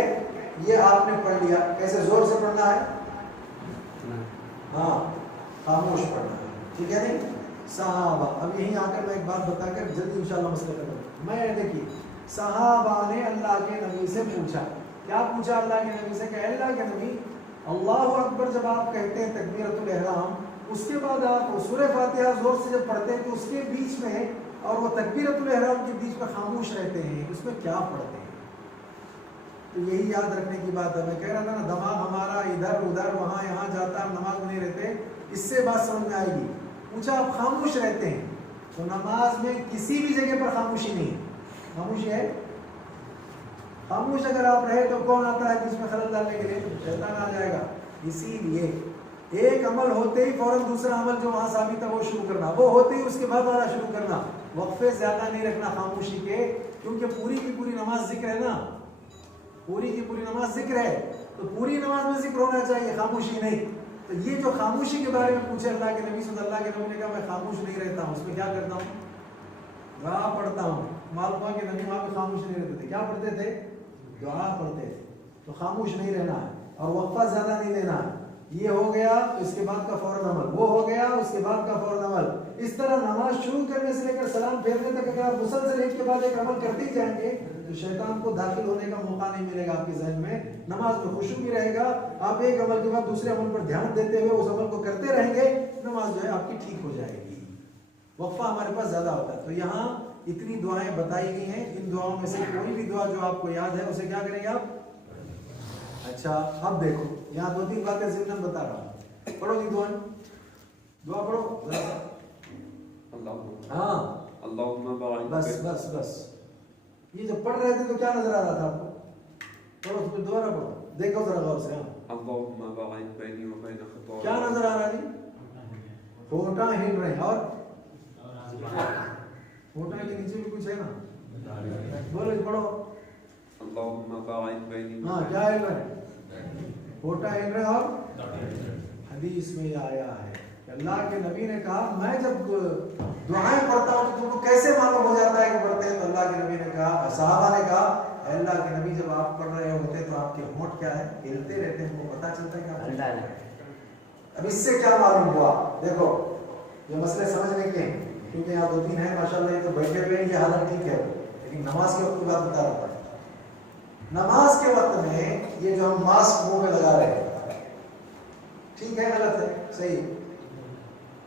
یہ آپ نے پڑھ لیا، کیسے زور سے پڑھنا ہے، ہاں خاموش پڑھنا ہے، ٹھیک ہے نہیں۔ صحابہ، اب یہیں آ کر میں ایک بات بتا کر جلدی انشاءاللہ مسئلہ ختم کروں۔ میں دیکھیے صحابہ نے اللہ کے نبی سے پوچھا، کیا پوچھا اللہ کے نبی سے کہ اللہ کے نبی اللہ اکبر جب آپ کہتے ہیں تکبیرۃ الاحرام، اس کے بعد آپ سورہ فاتحہ زور سے جب پڑھتے ہیں تو اس کے بیچ میں اور وہ تکبیرۃ الاحرام کے بیچ میں خاموش رہتے ہیں، اس میں کیا پڑھتے ہیں؟ تو یہی یاد رکھنے کی بات ہے، میں کہہ رہا تھا نا دماغ ہمارا ادھر ادھر وہاں یہاں جاتا، ہم نماز میں نہیں رہتے، اس سے بات سمجھ میں آئے گی۔ پوچھا آپ خاموش رہتے ہیں تو نماز میں کسی بھی جگہ پر خاموشی نہیں، خاموشی ہے، خاموش اگر آپ رہے تو کون آتا ہے کہ اس میں خلل ڈالنے کے لیے، شیطان آ جائے گا۔ اسی لیے ایک عمل ہوتے ہی فوراً دوسرا عمل جو وہاں ثابت ہے وہ شروع کرنا، وہ ہوتے ہی اس کے بعد والا شروع کرنا، وقفے زیادہ نہیں رکھنا خاموشی کے، کیونکہ پوری کی پوری نماز ذکر ہے نا، پوری کی پوری نماز ذکر ہے تو پوری نماز میں ذکر ہونا چاہیے، خاموشی نہیں۔ تو یہ جو خاموشی کے بارے میں پوچھے اللہ کے نبی صلی اللہ کے نبی نے کہا میں خاموش نہیں رہتا ہوں، اس میں کیا کرتا ہوں، دعا پڑھتا ہوں۔ معلوم ہوا کہ نبی وہاں پہ خاموش نہیں رہتے تھے، کیا پڑھتے تھے، دعا پڑھتے تھے۔ تو خاموش نہیں رہنا ہے اور وقفہ زیادہ نہیں دینا ہے، یہ ہو گیا اس کے بعد کا فوراً عمل، وہ ہو گیا اس کے بعد کا فوراً عمل۔ اس طرح نماز شروع کرنے سے لے کر سلام پھیرنے تک اگر آپ مسلسل ایک کے بعد ایک عمل کرتے ہی جائیں گے تو تو شیطان کو داخل ہونے کا موقع نہیں ملے گا آپ کے ذہن میں. نماز میں خشوع بھی رہے گا, آپ ایک عمل کے بعد دوسرے عمل پر دھیان دیتے ہوئے اس عمل کو کرتے رہیں گے, نماز جو ہے آپ کی ٹھیک ہو جائے گی. وقفہ ہمارے پاس زیادہ ہوتا ہے. تو یہاں اتنی دعائیں بتائی گئی ہیں, ان دعاؤں میں سے کوئی بھی دعا جو آپ کو یاد ہے اسے کیا کریں گے آپ؟ اچھا اب دیکھو یہاں 2-3 باتیں ضمن بتا رہا ہوں, پڑھو جی دعائیں, دعا پڑھو ذرا سا. ہاں اللہم باعث بس بس بس, یہ جب پڑھ رہے تھے تو کیا نظر آ رہا تھا آپ کو؟ پڑھو پھر دوبارہ پڑھو, دیکھو ذرا غور سے. اللہم باعث بینی و بین خطایا. کیا نظر آ رہا ہے جی؟ ہوٹاں ہل رہے ہیں, اور ہوٹاں کے نیچے بھی کچھ ہے نا, بولو جی پڑھو. اللہم باعث بینی. ہاں کیا ہل رہے ہیں؟ ہوٹاں ہل رہے ہیں. اور حدیث میں یہ آیا ہے کہ اللہ کے نبی نے کہا میں جب دعائیں پڑھتا ہوں تو تم کو کیسے معلوم ہو جاتا ہے کہ پڑھتے ہیں؟ تو اللہ کے نبی نے کہا, صحابہ نے کہا اے اللہ کے نبی جب آپ پڑھ رہے ہوتے تو آپ کے ہونٹ کیا ہے, ہلتے رہتے ہیں, ہم کو پتہ چلتا ہے کہ آپ ہلتا ہے. اب اس سے کیا معلوم ہوا؟ دیکھو یہ مسئلے سمجھنے کے ہیں, کیونکہ یہاں 2-3 ہیں ماشاءاللہ, یہ تو بیٹھے ہوئے یہ حالت ٹھیک ہے, لیکن نماز کے وقت کی بات بتا رہا تھا. نماز کے وقت میں یہ جو ہم ماسک منہ میں لگا رہے ہیں, ٹھیک ہے غلط ہے صحیح؟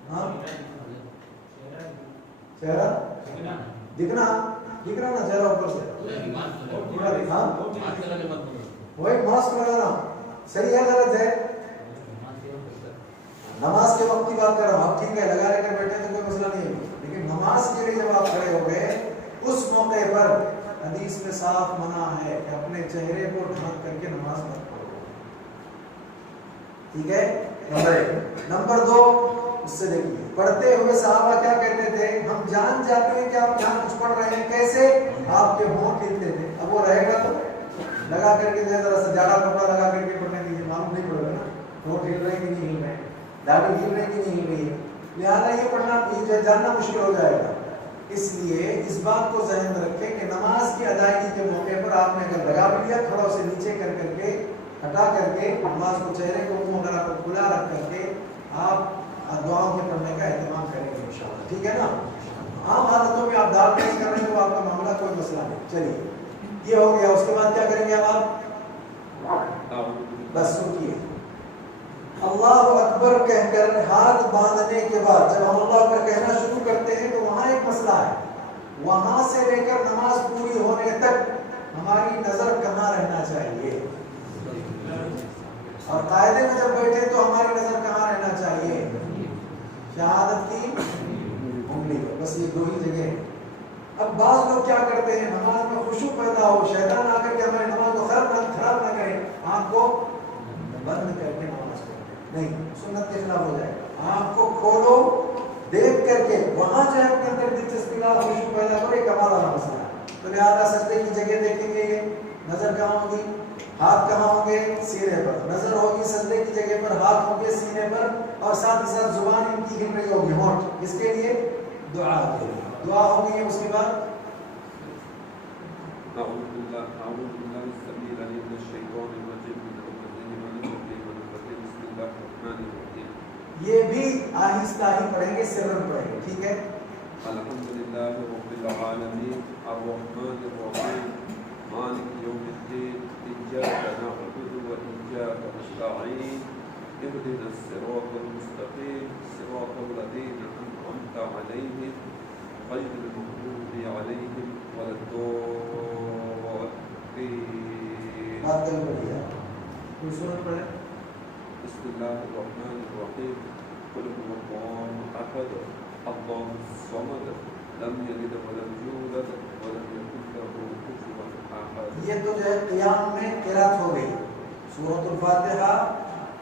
ہاں چہرہ دکھنا نا چہرہ اوپر سے, وہی ماسک لگانا صحیح ہے غلط ہے؟ نماز کے وقت کی بات کر رہا ہوں. آپ ٹھیک ہے لگا رہے کر بیٹھے تو کوئی مسئلہ نہیں ہے, لیکن نماز کے لیے جب آپ کھڑے ہو گئے اس موقع پر حدیث میں صاف منع ہے کہ اپنے چہرے کو ڈھانپ کر کے نماز مت پڑھو. ٹھیک ہے, نمبر 1. نمبر 2, اس سے دیکھیے پڑھتے ہوئے صحابہ کیا کہتے تھے, ہم جان جاتے ہیں کہ آپ جہاں کچھ پڑھ رہے ہیں. کیسے؟ آپ کے ہونٹ ہلتے تھے. اب وہ رہے گا تو لگا کر کے ذرا سا جاڑا کپڑا لگا کر کے پڑھنے دیجیے, معلوم نہیں پڑے گا نا ہونٹ ہل رہے ہیں کہ نہیں ہل رہے ہیں, داڑھی ہل رہی کہ نہیں ہل رہی ہے. لہٰذا یہ پڑھنا یہ جاننا مشکل ہو جائے گا. اس لیے اس بات کو ذہن میں رکھیں کہ نماز کی ادائیگی کے موقع پر آپ نے اگر لگا بھی لیا, تھوڑا اسے نیچے کر کر کے ہٹا کر کے نماز کو چہرے کو منہ وغیرہ کو کھلا رکھ کر کے آپ دعاؤں کے پڑھنے کا اہتمام کریں گے انشاءاللہ. ٹھیک ہے نا. عام حالتوں میں آپ دال نہیں کر رہے ہیں تو آپ کا معاملہ کوئی مسئلہ نہیں. چلیے یہ ہو گیا. اس کے بعد کیا کریں گے آپ؟ بس سنیے, اللہ اکبر کہہ کر ہاتھ باندھنے کے بعد جب ہم اللہ اکبر کہنا شروع کرتے ہیں تو وہاں ایک مسئلہ ہے, وہاں سے لے کر نماز پوری ہونے تک ہماری نظر کہاں رہنا چاہیے, اور قاعدے میں جب بیٹھے تو ہماری نظر کہاں رہنا چاہیے؟ شہادت کی انگلی پر. بس یہ 2 ہی جگہ ہیں. اب بعض لوگ کیا کرتے ہیں, نماز میں خشوع پیدا ہو, شیطان آ کر کے ہماری نماز کو خراب نہ کرے, آنکھ کو بند کر کے نماز پڑھتے. نہیں, سنت کے خلاف ہو جائے گا. آنکھ کو کھولو, دیکھ کر کے وہاں جو ہے اپنے اندر دلچسپی لا, خشوع پیدا کرو, یہ کمال والا مسئلہ ہے. تو لہٰذا سجدے کی جگہ دیکھیں گے, نظر کہاں ہوگی؟ ہاتھ کہاں ہوں گے؟ سینے پر. نظر ہوگی سجدے کی جگہ پر, ہاتھ ہوں گے سینے پر, اور ساتھ ہی ساتھ زبان ان کی ہل رہی ہوگی, ہونٹ. اس کے لیے دعا کے لیے دعا ہوگی. اس کے بعد اعوذ باللہ السمیع العلیم من الشیطان الرجیم من همزه ونفخه ونفثه بسم اللہ الرحمن الرحیم. یہ بھی آہستہ ہی پڑھیں گے, سرن پڑھیں گے. ٹھیک ہے. الحمدللہ رب العالمین الرحمن الرحیم مالک یوم الدین ایاک نعبد و ایاک نستعین اهدنا الصراط المستقیم صراط الذین انعمت علیہم غیر المغضوب علیہم ولا الضالین. بات کر بڑھیا. کوئی سورت پڑھے؟ بسم اللہ الرحمن الرحیم قل هو اللہ احد اللہ الصمد لم یلد ولم یولد ولم یکن له کفوا احد. یہ تو جو ہے قیام میں قرات ہو گئی. سورۃ الفاتحہ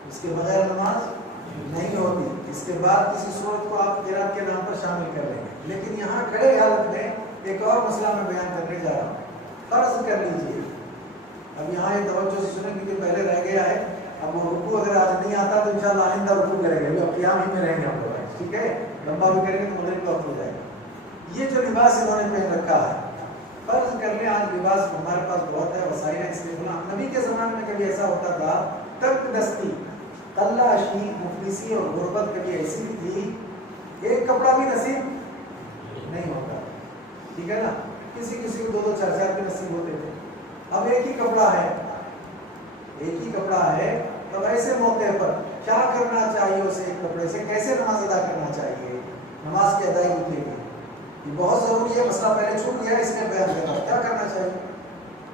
اس کے بغیر نماز نہیں ہوتی. اس کے بعد کسی سورت کو آپ قرات کے نام پر شامل کر لیں گے. لیکن یہاں کھڑے حالت میں ایک اور مسئلہ میں بیان کرنے جا رہا ہوں. فرض کر لیجیے, اب یہاں یہ توجہ سے سنیں کیونکہ پہلے رہ گیا ہے. اب وہ رکوع اگر آج نہیں آتا تو انشاءاللہ آئندہ رکوع کریں گے. اب قیام ہی میں رہیں گے ہم لوگ. ٹھیک ہے, لمبا بھی کریں گے تو مغرب کا وقت ہو جائے گا. یہ جو لباس انہوں نے پہن رکھا ہے, فرض کر لیں آج لباس ہمارے پاس بہت ہے, وسائل ہے, اس لیے بولا. نبی کے زمانے میں کبھی ایسا ہوتا تھا, تک دستی, تلاشی, مفلسی اور غربت کبھی ایسی تھی ایک کپڑا بھی نصیب نہیں ہوتا. ٹھیک ہے نا. کسی کسی کو 2-2 4-4 بھی نصیب ہوتے تھے. اب ایک ہی کپڑا ہے, تو ایسے موقع پر کیا کرنا چاہیے اسے؟ ایک کپڑے سے کیسے نماز ادا کرنا چاہیے نماز کی ادائیگی کے لیے؟ یہ بہت ضروری ہے. مسئلہ پہلے چھوٹ گیا, اس میں بیان کرنا. کیا کرنا چاہیے؟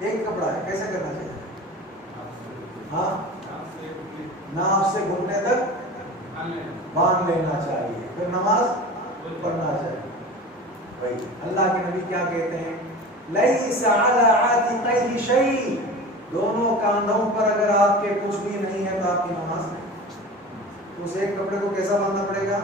ایک کپڑا ہے, کیسے کرنا چاہیے؟ ہاں, ناف سے گھٹنے تک باندھ لینا چاہیے, پھر نماز پڑھنا چاہیے. بھائی اللہ کے نبی کیا کہتے ہیں؟ لیس علی عاتقیہ شیء, دونوں کاندھوں پر اگر آپ کے کچھ بھی نہیں ہے تو آپ کی نماز نہیں. تو اس ایک کپڑے کو کیسا باندھنا پڑے گا؟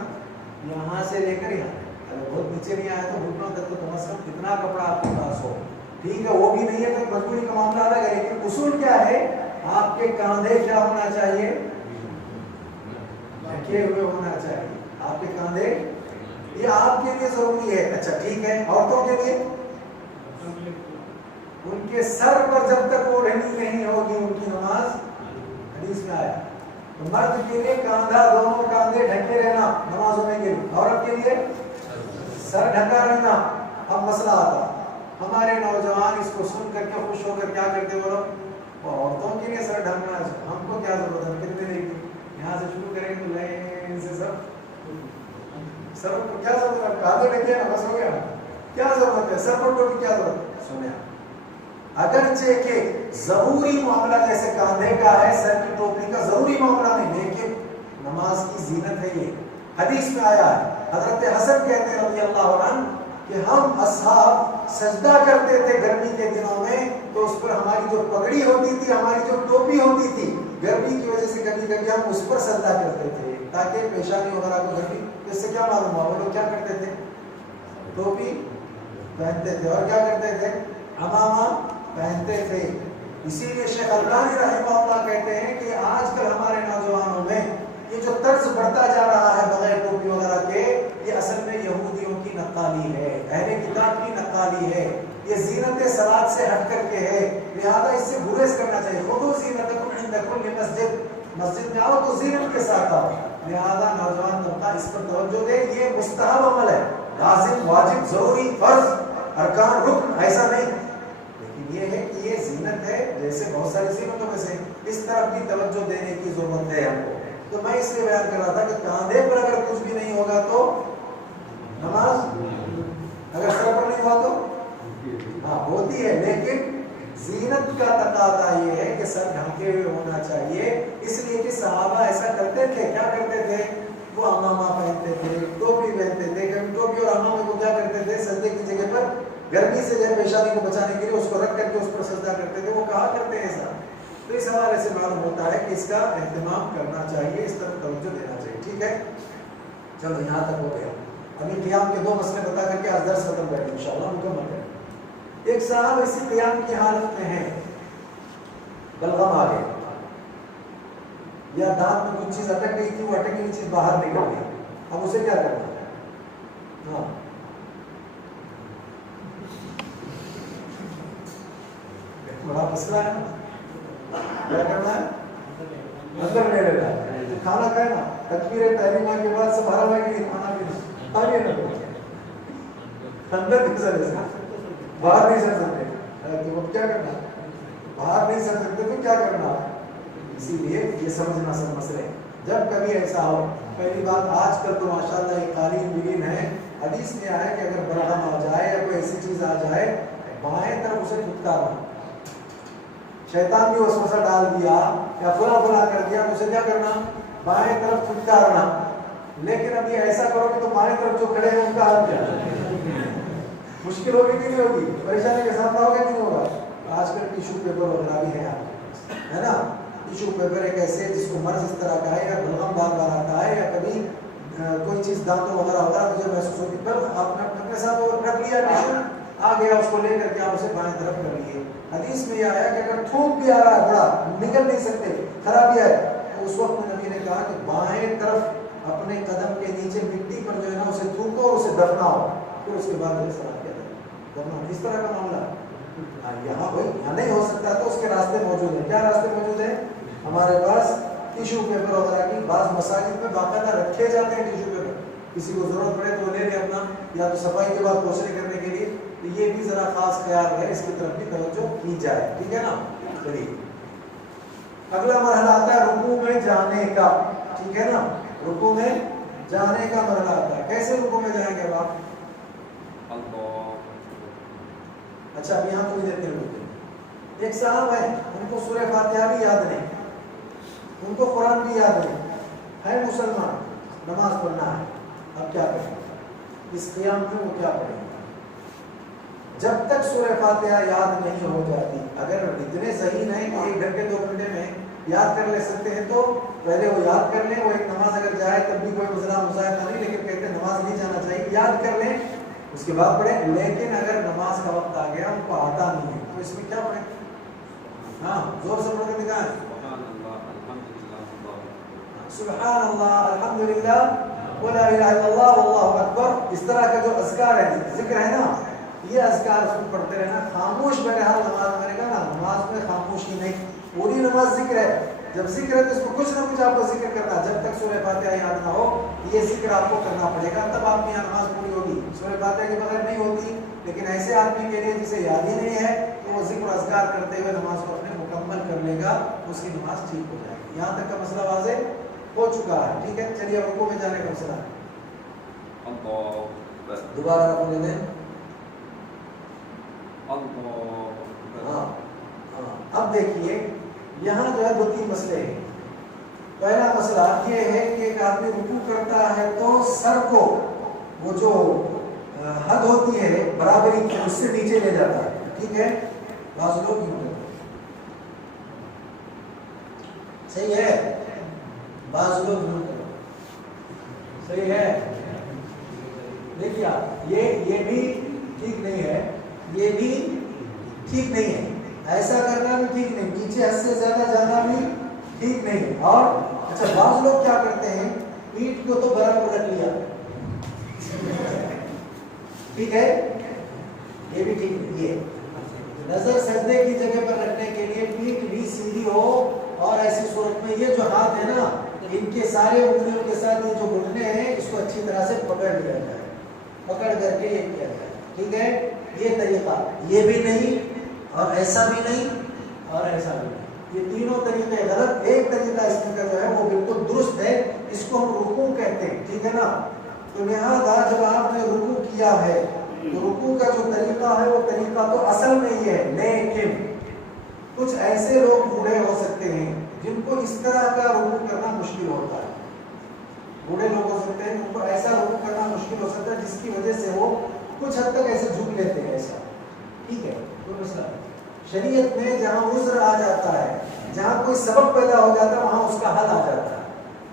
یہاں سے لے کر یہاں. اگر بہت نیچے نہیں آیا تو گھٹنوں تک تو کم از کم کتنا کپڑا آپ کے پاس ہو. ٹھیک ہے, وہ بھی نہیں ہے تو مجبوری کا معاملہ الگ ہے, لیکن اصول کیا ہے؟ آپ کے کاندھے کیا ہونا چاہیے؟ ڈھکے ہوئے ہونا چاہیے. آپ کے کاندھے, یہ آپ کے لیے ضروری ہے. اچھا ٹھیک ہے, عورتوں کے لیے ان کے سر پر جب تک اوڑھنی نہیں ہوگی ان کی نماز, حدیث میں آیا. تو مرد کے لیے کاندھا, دونوں کاندھے ڈھکے رہنا نماز ہونے کے لیے. عورت کے لیے سر ڈھکا رہنا. اب مسئلہ آتا, ہمارے نوجوان اس کو سن کر کے خوش ہو کر کیا کرتے وہ لوگ؟ عورتوں کے لیے سر ڈھکنا, ہم کو کیا ضرورت ہے؟ کتنے دیر کی یہاں سے شروع کریں گے لائن سے سر کو کیا ضرورت ہے؟ کاندھے ڈھکے نا, بس ہو گیا. کیا ضرورت ہے سر پر ٹوپی؟ کیا ضرورت ہے؟ سنیں, اگرچہ کہ ضروری معاملہ جیسے کاندھے کا ہے, سر کی ٹوپی کا ضروری معاملہ نہیں, لیکن نماز کی زینت ہے. یہ حدیث میں آیا ہے. حضرت حسن کہتے ہیں رضی اللہ عنہ کہ ہم اصحاب سجدہ کرتے تھے گرمی کے دنوں میں, تو اس پر ہماری جو پگڑی ہوتی تھی, ہماری جو ٹوپی ہوتی تھی, گرمی کی وجہ سے کبھی کبھی ہم اس پر سجدہ کرتے تھے تاکہ پیشانی وغیرہ کو گرمی. اس سے کیا معلوم ہوا وہ لوگ کیا کرتے تھے؟ ٹوپی پہنتے تھے اور کیا کرتے تھے؟ عمامہ پہنتے تھے. اسی لیے شیخ البانی رحمہ اللہ کہتے ہیں کہ آج کل ہمارے نوجوانوں میں یہ جو طرز بڑھتا جا رہا ہے بغیر ٹوپی وغیرہ کے, یہ اصل میں یہودیوں کی نقالی ہے, اہل کتاب کی نقالی ہے. یہ زینت صلاۃ سے ہٹ کر کے ہے, لہذا اس سے گریز کرنا چاہیے. خذوا زینتکم عند کل مسجد, مسجد میں آؤ تو زینت کے ساتھ آؤ. لہذا نوجوان طبقہ اس پر توجہ دے. یہ مستحب عمل ہے, لازم, واجب, ضروری, فرض, ارکان, رکن ایسا نہیں, لیکن یہ ہے کہ یہ زینت ہے جیسے بہت ساری زینتوں میں سے. اس طرف بھی توجہ دینے کی ضرورت ہے ہم کو. تو میں اس لیے بیان کر رہا تھا کہ کاندھے پر اگر کچھ بھی نہیں ہوگا تو نماز, اگر سر پر نہیں ہوا تو ہاں ہوتی ہے, لیکن زینت کا تقاضا یہ ہے کہ سر ڈھانکے ہوئے ہونا چاہیے. اس لیے کہ صحابہ ایسا کرتے تھے. کیا کرتے تھے؟ وہ عمامہ پہنتے تھے, ٹوپی پہنتے تھے. کبھی ٹوپی اور عمامے کو کیا کرتے تھے؟ سجدے کی جگہ پر گرمی سے جو پیشانی کو بچانے کے لیے اس کو رکھ کر کے اس پر سجدہ کرتے تھے. وہ کہا کرتے ہیں ایسا. تو اس حوالے سے معلوم ہوتا ہے کہ اس کا اہتمام کرنا چاہیے, اس طرف توجہ دینا چاہیے. ٹھیک ہے, چلو یہاں تک ہو گیا. ابھی قیام کے 2 مسئلے بتا کر کے آج درس ختم کریں انشاءاللہ, مکمل کریں. ایک صاحب اسی قیام کی حالت میں ہیں, بلغم آ گئے یا دانت میں کچھ چیز اٹک گئی تھی, وہ اٹکی ہوئی چیز باہر نکل گئی. اب اسے کیا کرنا ہے؟ ہاں بڑا مسئلہ ہے نا, کیا کرنا ہے؟ اندر لے لینا ہے. کھانا کھائے نا, تکبیر تحریمہ کے بعد سب حرام ہے کہ کھانا بھی آگے نہ لو, اندر نہیں سر باہر نہیں سر سکتے. تو اب کیا کرنا ہے؟ باہر نہیں سر سکتے تو کیا کرنا ہے؟ اسی لیے یہ سمجھنا سب مسئلے. جب کبھی ایسا ہو, پہلی بات آج کل تو ماشاءاللہ ایک قالین بلین ہے, حدیث میں آیا کہ اگر بلغم آ جائے یا کوئی ایسی چیز آ جائے, بائیں طرف اسے پھٹکارنا. شیطان بھی وسوسہ ڈال دیا یا فلا کر دیا, اسے کیا کرنا؟ بائیں طرف پھٹکارنا. لیکن اب یہ ایسا کرو کہ تو بائیں طرف جو کھڑے ہیں ان کا حال کیا؟ مشکل ہوگی کہ نہیں ہوگی؟ پریشانی کا سامنا ہوگا کہ نہیں ہوگا؟ آج کل ٹیشو پیپر وغیرہ بھی ہے آپ کے پاس, ہے نا. ٹیشو پیپر ایک ایسے جس کو مرض اس طرح کا ہے یا بلغم بار بار آتا ہے یا کبھی کوئی چیز دانتوں وغیرہ ہوگا مجھے محسوس ہوتی, پر آپ نے اپنے ساتھ رکھ لیا ٹیشو, آ گیا, اس کو لے کر کے آپ اسے بائیں طرف کر لیے. حدیث میں یہ آیا کہ اگر تھوک بھی آ رہا ہے بڑا, نکل نہیں سکتے, خرابی ہے, تو اس وقت میں نبی نے کہا کہ بائیں طرف اپنے قدم کے نیچے مٹی پر جو ہے نا اسے تھوکو اور اسے دفناؤ, پھر اس کے بعد جو سلام کیا جائے. اس طرح کا معاملہ یہاں بھائی یہاں نہیں ہو سکتا تو اس کے راستے موجود ہیں. کیا راستے موجود ہیں ہمارے پاس؟ ٹیشو پیپر وغیرہ کی بعض مساجد میں باقاعدہ رکھے جاتے ہیں ٹیشو پیپر, کسی کو ضرورت پڑے تو وہ لے لے اپنا, یا تو صفائی کے بعد پوچھنے کرنے کے لیے, تو یہ بھی ذرا خاص خیال ہے، اس کی طرف بھی توجہ کی جائے، ٹھیک ہے نا؟ چلیے اگلا مرحلہ آتا ہے رکوع میں جانے کا، ٹھیک ہے نا؟ رکوع میں جانے کا مرحلہ آتا ہے، کیسے رکوع میں جائیں گے اب آپ؟ اچھا اب یہاں تو نہیں دیتے ہوئے ایک صاحب ہیں، ان کو سورہ فاتحہ بھی یاد نہیں، ان کو قرآن بھی یاد نہیں ہے، مسلمان، نماز پڑھنا ہے، اب کیا کریں؟ اس قیام میں وہ کیا پڑھیں گے؟ جب تک سورہ فاتحہ یاد نہیں ہو جاتی، اگر اتنے ذہین ہیں کہ 1 گھنٹے 2 گھنٹے میں یاد کر لے سکتے ہیں تو پہلے وہ یاد کر لیں، وہ ایک نماز اگر جائے تب بھی کوئی مسئلہ مظاہرہ نہیں، لیکن کہتے ہیں نماز نہیں جانا چاہیے، یاد کر لیں اس کے بعد پڑھیں، لیکن اگر نماز کا وقت آ گیا ان کو آتا نہیں ہے تو اس میں کیا پڑھیں؟ ہاں زور سے پڑھ کے دکھائیں، سبحان اللہ الحمدللہ ولا الہ الا اللہ واللہ اکبر، اس طرح کا جو اذکار ہے، ذکر ہے نا، یہ اذکار اس کو پڑھتے رہنا، خاموش بہرحال نماز میں رہے گا نا، نماز میں خاموشی نہیں، پوری نماز ذکر ہے، جب ذکر ہے تو اس کو کچھ نہ کچھ آپ کو ذکر کرنا، جب تک سورہ فاتحہ یاد نہ ہو یہ ذکر آپ کو کرنا پڑے گا، تب آپ کی یہاں نماز پوری ہوگی، سورہ فاتحہ کے بغیر نہیں ہوتی، لیکن ایسے آدمی کے لیے جسے یاد ہی نہیں ہے تو وہ ذکر اذکار کرتے ہوئے نماز کو اپنے مکمل کر لے گا، اس کی نماز ٹھیک ہو جائے گی۔ یہاں تک کا مسئلہ واضح ہو چکا ہے، ٹھیک ہے؟ چلیے رکوع میں جانے کا مسئلہ دوبارہ رکوع لے لیں، ہاں اب دیکھیے یہاں جو ہے 2-3 مسئلے ہیں۔ پہلا مسئلہ یہ ہے کہ ایک آدمی رکوع کرتا ہے تو سر کو وہ جو حد ہوتی ہے برابری کی اس سے نیچے لے جاتا ہے، ٹھیک ہے؟ بعض لوگ یوں کرتے ہیں، صحیح ہے، بعض لوگ یوں کرتے ہیں، صحیح ہے، دیکھیے آپ یہ بھی ٹھیک نہیں ہے، یہ بھی ٹھیک نہیں ہے، ایسا کرنا بھی ٹھیک نہیں، نیچے حد سے زیادہ جانا بھی ٹھیک نہیں ہے۔ اور اچھا بعض لوگ کیا کرتے ہیں، پیٹھ کو تو برابر رکھ لیا، ٹھیک ہے، یہ بھی ٹھیک نہیں، یہ نظر سجدے کی جگہ پر رکھنے کے لیے پیٹھ بھی سیدھی ہو، اور ایسی صورت میں یہ جو ہاتھ ہے نا ان کے سارے انگلیوں کے ساتھ یہ جو گھٹنے ہیں اس کو اچھی طرح سے پکڑ لیا جائے، پکڑ کر کے یہ کیا جائے، ٹھیک ہے؟ یہ طریقہ یہ بھی نہیں اور ایسا بھی نہیں اور ایسا بھی نہیں، یہ تینوں طریقے غلط، ایک طریقہ اس کا جو ہے وہ بالکل درست ہے، اس کو ہم رکوع کہتے ہیں، ٹھیک ہے نا؟ تو لہٰذا جب آپ نے رکوع کیا ہے تو رکوع کا جو طریقہ ہے وہ طریقہ تو اصل میں یہ ہے، لیکن کچھ ایسے لوگ بوڑھے ہو سکتے ہیں جن کو اس طرح کا رکوع کرنا مشکل ہوتا ہے، بوڑھے لوگ ہو سکتے ہیں ان کو ایسا رکوع کرنا مشکل ہو سکتا ہے جس کی وجہ سے وہ کچھ حد تک ایسے جھک لیتے ہیں، ایسا، ٹھیک ہے؟ کوئی مسئلہ شریعت میں جہاں عذر آ جاتا ہے، جہاں کوئی سبب پیدا ہو جاتا ہے وہاں اس کا حل آ جاتا ہے،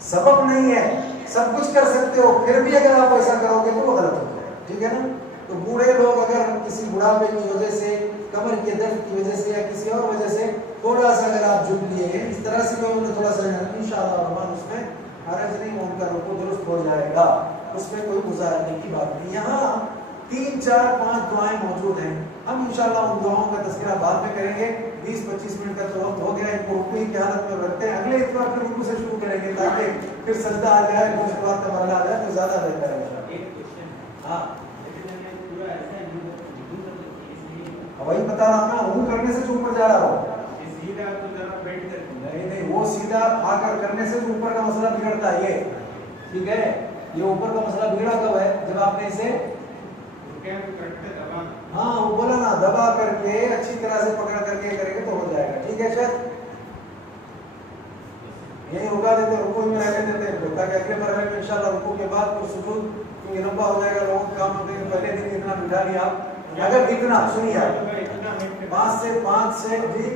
سبب نہیں ہے، سب کچھ کر سکتے ہو پھر بھی اگر آپ ایسا کرو گے تو وہ غلط ہو جائے گا، ٹھیک ہے نا؟ تو بوڑھے لوگ اگر کسی بڑھاپے کی وجہ سے، کمر کے درد کی وجہ سے یا کسی اور وجہ سے تھوڑا سا اگر آپ جھک لیے ہیں، اس طرح سے لوگوں نے تھوڑا سا انشاءاللہ الرحمن اس میں حرج نہیں، ان کا رکوع درست ہو جائے گا، اس میں کوئی مظاہرے کی بات نہیں۔ یہاں 3 4 5 دعائیں موجود ہیں، ہم انشاءاللہ ان دعاؤں کا تذکرہ بعد میں کریں گے، 20-25 منٹ کا تو وقت ہو گیا، ان کو رکوع کی حالت میں رکھتے ہیں، اگلے اتوار پھر رکوع سے شروع کریں گے تاکہ پھر سجدہ آ جائے، پھر اس کے بعد کا مرحلہ آ جائے تو زیادہ بہتر ہے۔ ہاں وہی بتا رہا ہوں نا، وہ کرنے سے جو اوپر جا رہا ہو، نہیں وہ سیدھا آ کر کرنے سے جو اوپر کا مسئلہ بگڑتا ہے، یہ ٹھیک ہے، یہ اوپر کا مسئلہ بگڑا کب ہے؟ جب آپ نے اسے ہاں وہ بولا نا دبا کر کے اچھی طرح سے پکڑ کر کے کریں گے تو ہو جائے گا، ٹھیک ہے؟ شاید یہی ہوگا دیتے رکوع میں رہنے دیتے ہیں تاکہ اگلے مرحلے میں انشاءاللہ رکوع کے بعد کو سجود کیونکہ لمبا ہو جائے گا، لوگوں کے کام ہوتے ہیں، پہلے دن اتنا بٹھا لیا، اگر اتنا سنیے 5 سے جی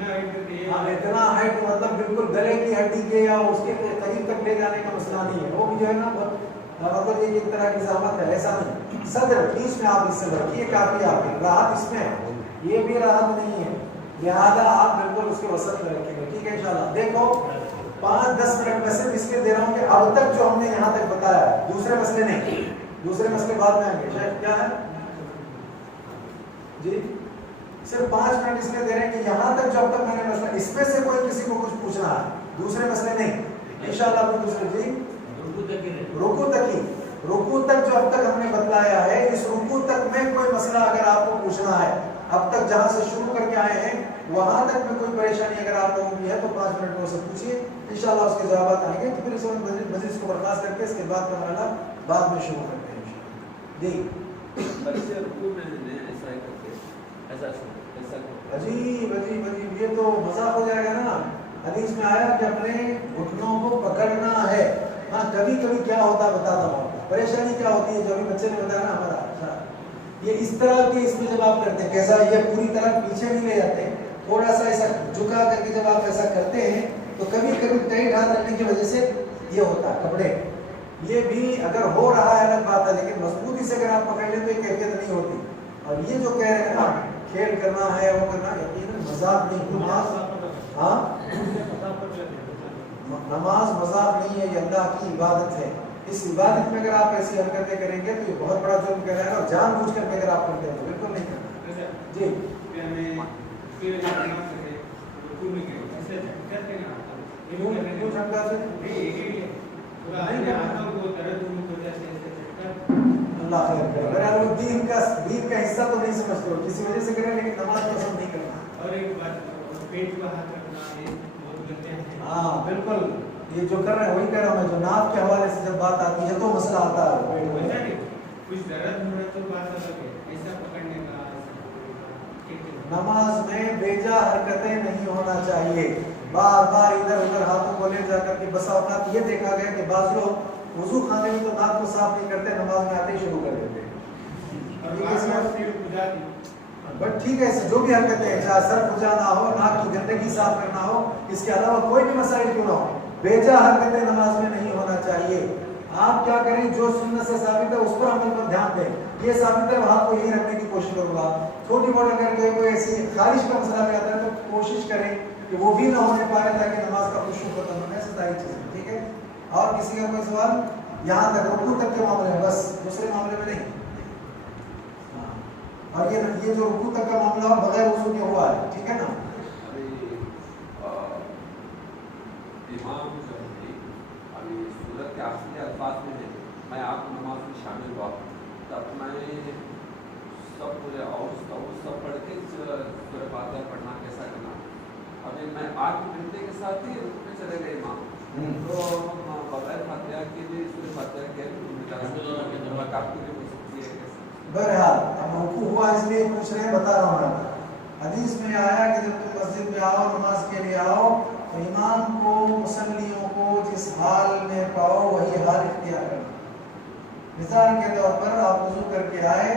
اتنا ہے تو مطلب بالکل گلے کی ہڈی کے یا اس کے قریب تک لے جانے کا مسئلہ نہیں ہے، وہ بھی جو ہے نا مطلب یہ ایک طرح کی زحمت ہے، ایسا نہیں، صدر بیچ میں آپ اس سے رکھیے کافی، آپ کی راحت اس میں ہے، یہ بھی راحت نہیں ہے، لہٰذا آپ بالکل اس کے وسط میں رکھیں گے، ٹھیک ہے انشاءاللہ۔ دیکھو 5-10 منٹ میں صرف اس لیے دے رہا ہوں کہ اب تک جو ہم نے یہاں تک بتایا ہے، دوسرے مسئلے نہیں، دوسرے مسئلے بعد میں آئیں گے، شاید کیا ہے جی، صرف 5 منٹ اس لیے دے رہے ہیں کہ یہاں تک جب تک میں نے مسئلہ اس میں سے کوئی کسی کو کچھ پوچھنا ہے، دوسرے مسئلے نہیں انشاءاللہ، کوئی دوسرے جی رکوع تک ہی رکوع تک جو اب تک ہم نے بتلایا ہے، اس رکوع تک میں کوئی مسئلہ اگر آپ کو پوچھنا ہے، اب تک جہاں سے شروع کر کے آئے ہیں وہاں تک میں کوئی پریشانی اگر آپ لوگوں کی ہے تو 5 منٹ میں سے پوچھیے، انشاءاللہ اس کے جوابات آئیں گے، تو پھر اس وقت مجلس کو برخاست کر کے اس کے بعد کا مرحلہ بعد میں شروع کرتے ہیں جی۔ بچے رکوع میں ایسا ہی کرتے ایسا عجیب عجیب عجیب، یہ تو مذاق ہو جائے گا نا۔ حدیث میں آیا کہ اپنے گھٹنوں کو پکڑنا ہے۔ ہاں کبھی کبھی کیا ہوتا ہے بتاتا ہوں آپ کو، پریشانی کیا ہوتی ہے جو ابھی بچے نے بتایا نا ہمارا، یہ اس طرح کے اس میں جب آپ کرتے ہیں کیسا، یہ پوری طرح پیچھے نہیں لے جاتے، تھوڑا سا ایسا جھکا کر کے جب آپ ایسا کرتے ہیں تو کبھی کبھی ٹائٹ ہاتھ رکھنے کی وجہ سے یہ ہوتا ہے کپڑے، یہ بھی اگر ہو رہا ہے الگ بات ہے، لیکن مضبوطی سے اگر آپ پکڑ لیں تو یہ کیفیت نہیں ہوتی۔ اور یہ جو کہہ رہے ہیں نا کھیل کرنا ہے وہ کرنا، یقیناً مذاق نہیں، نماز ہاں نماز مذاق نہیں ہے، یہ اللہ کی عبادت ہے۔ اس عبادت میں اگر آپ ایسی حرکتیں کریں گے تو یہ بہت بڑا جرم کہہ رہے ہیں، اور جان بوجھ کر کے اگر آپ کرتے ہیں تو بالکل نہیں کرنا جی۔ اللہ خیر کرے، اگر وہ دین کا حصہ تو نہیں سمجھتے ہو، کسی وجہ سے کریں لیکن نماز پسند نہیں کرنا۔ اور ایک بات، پیٹ کو ہاتھ رکھنا یہ بہت گندے ہیں۔ ہاں بالکل، یہ جو کر رہے ہیں وہی کہہ رہا ہوں میں، جو ناپ کے حوالے سے جب بات آتی ہے تو مسئلہ آتا ہے۔ کچھ درد ہو رہا تو بات الگ ہے، ایسا پکڑنے کا نماز میں بیجا حرکتیں نہیں ہونا چاہیے، بار بار ادھر ادھر ہاتھوں کو لے جا کر کے، بسا اوقات یہ دیکھا گیا کہ بعض لوگ وضو خانے میں تو ناک کو صاف نہیں کرتے، نماز میں آتے ہی شروع کر دیتے ہیں۔ بٹ ٹھیک ہے، جو بھی حرکتیں ہیں، چاہے سر پھجانا ہو، ناک کی گندگی صاف کرنا ہو، اس کے علاوہ کوئی بھی مسائل کیوں نہ ہو، بیجا حرکتیں نماز میں نہیں ہونا چاہیے۔ آپ کیا کریں، جو سنت سے ثابت ہے اس پر عمل پر دھیان دیں، یہ ثابت ہے وہاں کو یہی رکھنے کی کوشش کروں گا۔ چھوٹی موٹی اگر کوئی ایسی خارش کا مسئلہ بھی آتا ہے تو کوشش کریں کہ وہ بھی نہ ہونے پائے، تاکہ نماز کا خشوع ختم ہونے سے ساری چیزیں، ٹھیک ہے۔ اور کسی کا کوئی سوال؟ یہاں تک رکوع تک کے معاملے میں، بس دوسرے معاملے میں نہیں۔ اور یہ جو رکوع تک کا معاملہ بغیر وضو کے ہوا ہے، ٹھیک ہے نا۔ امام ابھی سورت کے آخری الفاظ میں ہے، میں آپ نماز میں شامل ہوا تب میں سب پورے اور سب پڑھ کے سورہ فاتحہ پڑھنا کیسا کرنا، ابھی میں 8 گھنٹے کے ساتھ ہی رکوع پہ چلے گئے امام، تو ہم بغیر فاتحہ کے لیے سورہ فاتحہ کے ملاقات بھی ہو سکتی ہے کیسے؟ بہرحال اب رکوع ہوا اس لیے پوچھ رہے ہیں، بتا رہا ہوں میں۔ حدیث میں آیا کہ جب تم مسجد میں آؤ، نماز کے لیے آؤ، تو امام کو مصلیوں کو جس حال میں پاؤ وہی حال اختیار کرنا۔ مثال کے طور پر آپ وضو کر کے آئے،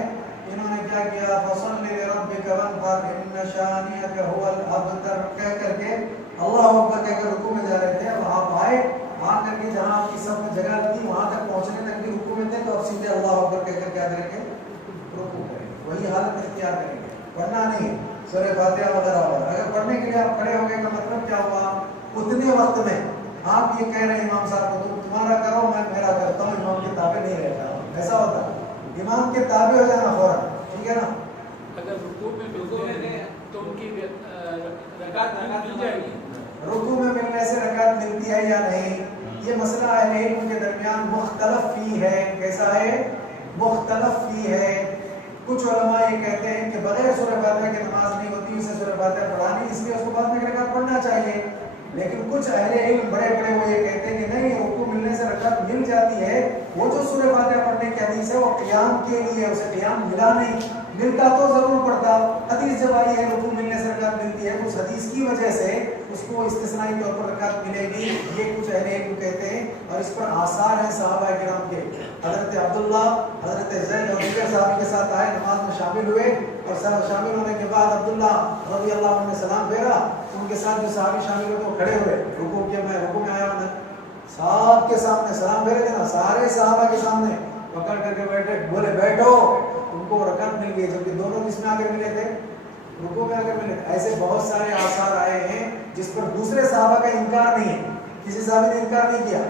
انہوں نے کیا کیا، فصل لربک وانحر ان شانئک هو الابتر کہہ کر کے اللہ اکبر کہہ کر رکوع میں جا رہے تھے، اب آپ آئے، آ کر کے جہاں آپ کی سب میں جگہ تھی وہاں تک پہنچنے تک بھی رکوع میں تھے، تو اب سیدھے اللہ اکبر کہہ کر کیا کریں گے، رکوع کریں گے، وہی حالت اختیار کریں گے، پڑھنا نہیں سورہ فاتحہ وغیرہ وغیرہ۔ اگر پڑھنے کے لیے آپ کھڑے ہو گئے کا مطلب کیا ہوا، اتنے وقت میں آپ یہ کہہ رہے ہیں امام صاحب کو، تم تمہارا کرو میں میرا کرتا ہوں، امام کے تابع نہیں رہتا، ایسا ہوتا ہے، امام کے تابع ہو جانا فوراً، ٹھیک ہے نا۔ اگر رکوع میں ملتے تو ان کی رکعت مل جائے گی، رکوع میں ملنے سے رکعت ملتی ہے یا نہیں، یہ مسئلہ اہل علم کے درمیان مختلف فی ہے۔ کیسا ہے؟ مختلف فی ہے۔ کچھ علماء یہ کہتے ہیں کہ بغیر سورہ فاتحہ کی نماز نہیں ہوتی، اسے سورہ فاتحہ پڑھانی، اس لیے اس کو بعد میں رکعت پڑھنا چاہیے۔ لیکن کچھ اہل علم بڑے بڑے وہ یہ کہتے ہیں کہ نہیں، رکوع ملنے سے رکعت مل جاتی ہے، وہ جو سورہ فاتحہ پڑھنے کی حدیث ہے وہ قیام کے لیے، اسے قیام ملا نہیں، ملتا تو ضرور پڑتا۔ حدیث جب آئی ہے رکوع ملنے سے رکعت ملتی ہے، اس حدیث کی وجہ سے اس کو استثنائی طور پر رکعت ملے گی، یہ کچھ اہل علم کہتے ہیں، اور اس پر آثار ہیں صحابہ کرام کے۔ حضرت عبداللہ، حضرت زید اور دیگر صحابی کے ساتھ آئے، نماز میں شامل ہوئے، اور شامل ہونے کے بعد عبداللہ رضی اللہ عنہ نے سلام پھیرا، ان کے ساتھ جو صحابی شامل ہوئے تو کھڑے ہوئے، رکوع کیا، میں رکوع میں آیا ہوں، سب کے سامنے سلام پھیرے تھے نا، سارے صحابہ کے سامنے پکڑ کر کے بیٹھے، بولے بیٹھو، ان کو رکعت مل گئی، جبکہ دونوں کس میں آ کر ملے تھے، رکوع میں آ کر ملے تھے۔ ایسے بہت سارے آثار آئے ہیں جس پر دوسرے صحابہ کا انکار نہیں ہے، کسی صحابی نے انکار نہیں کیا،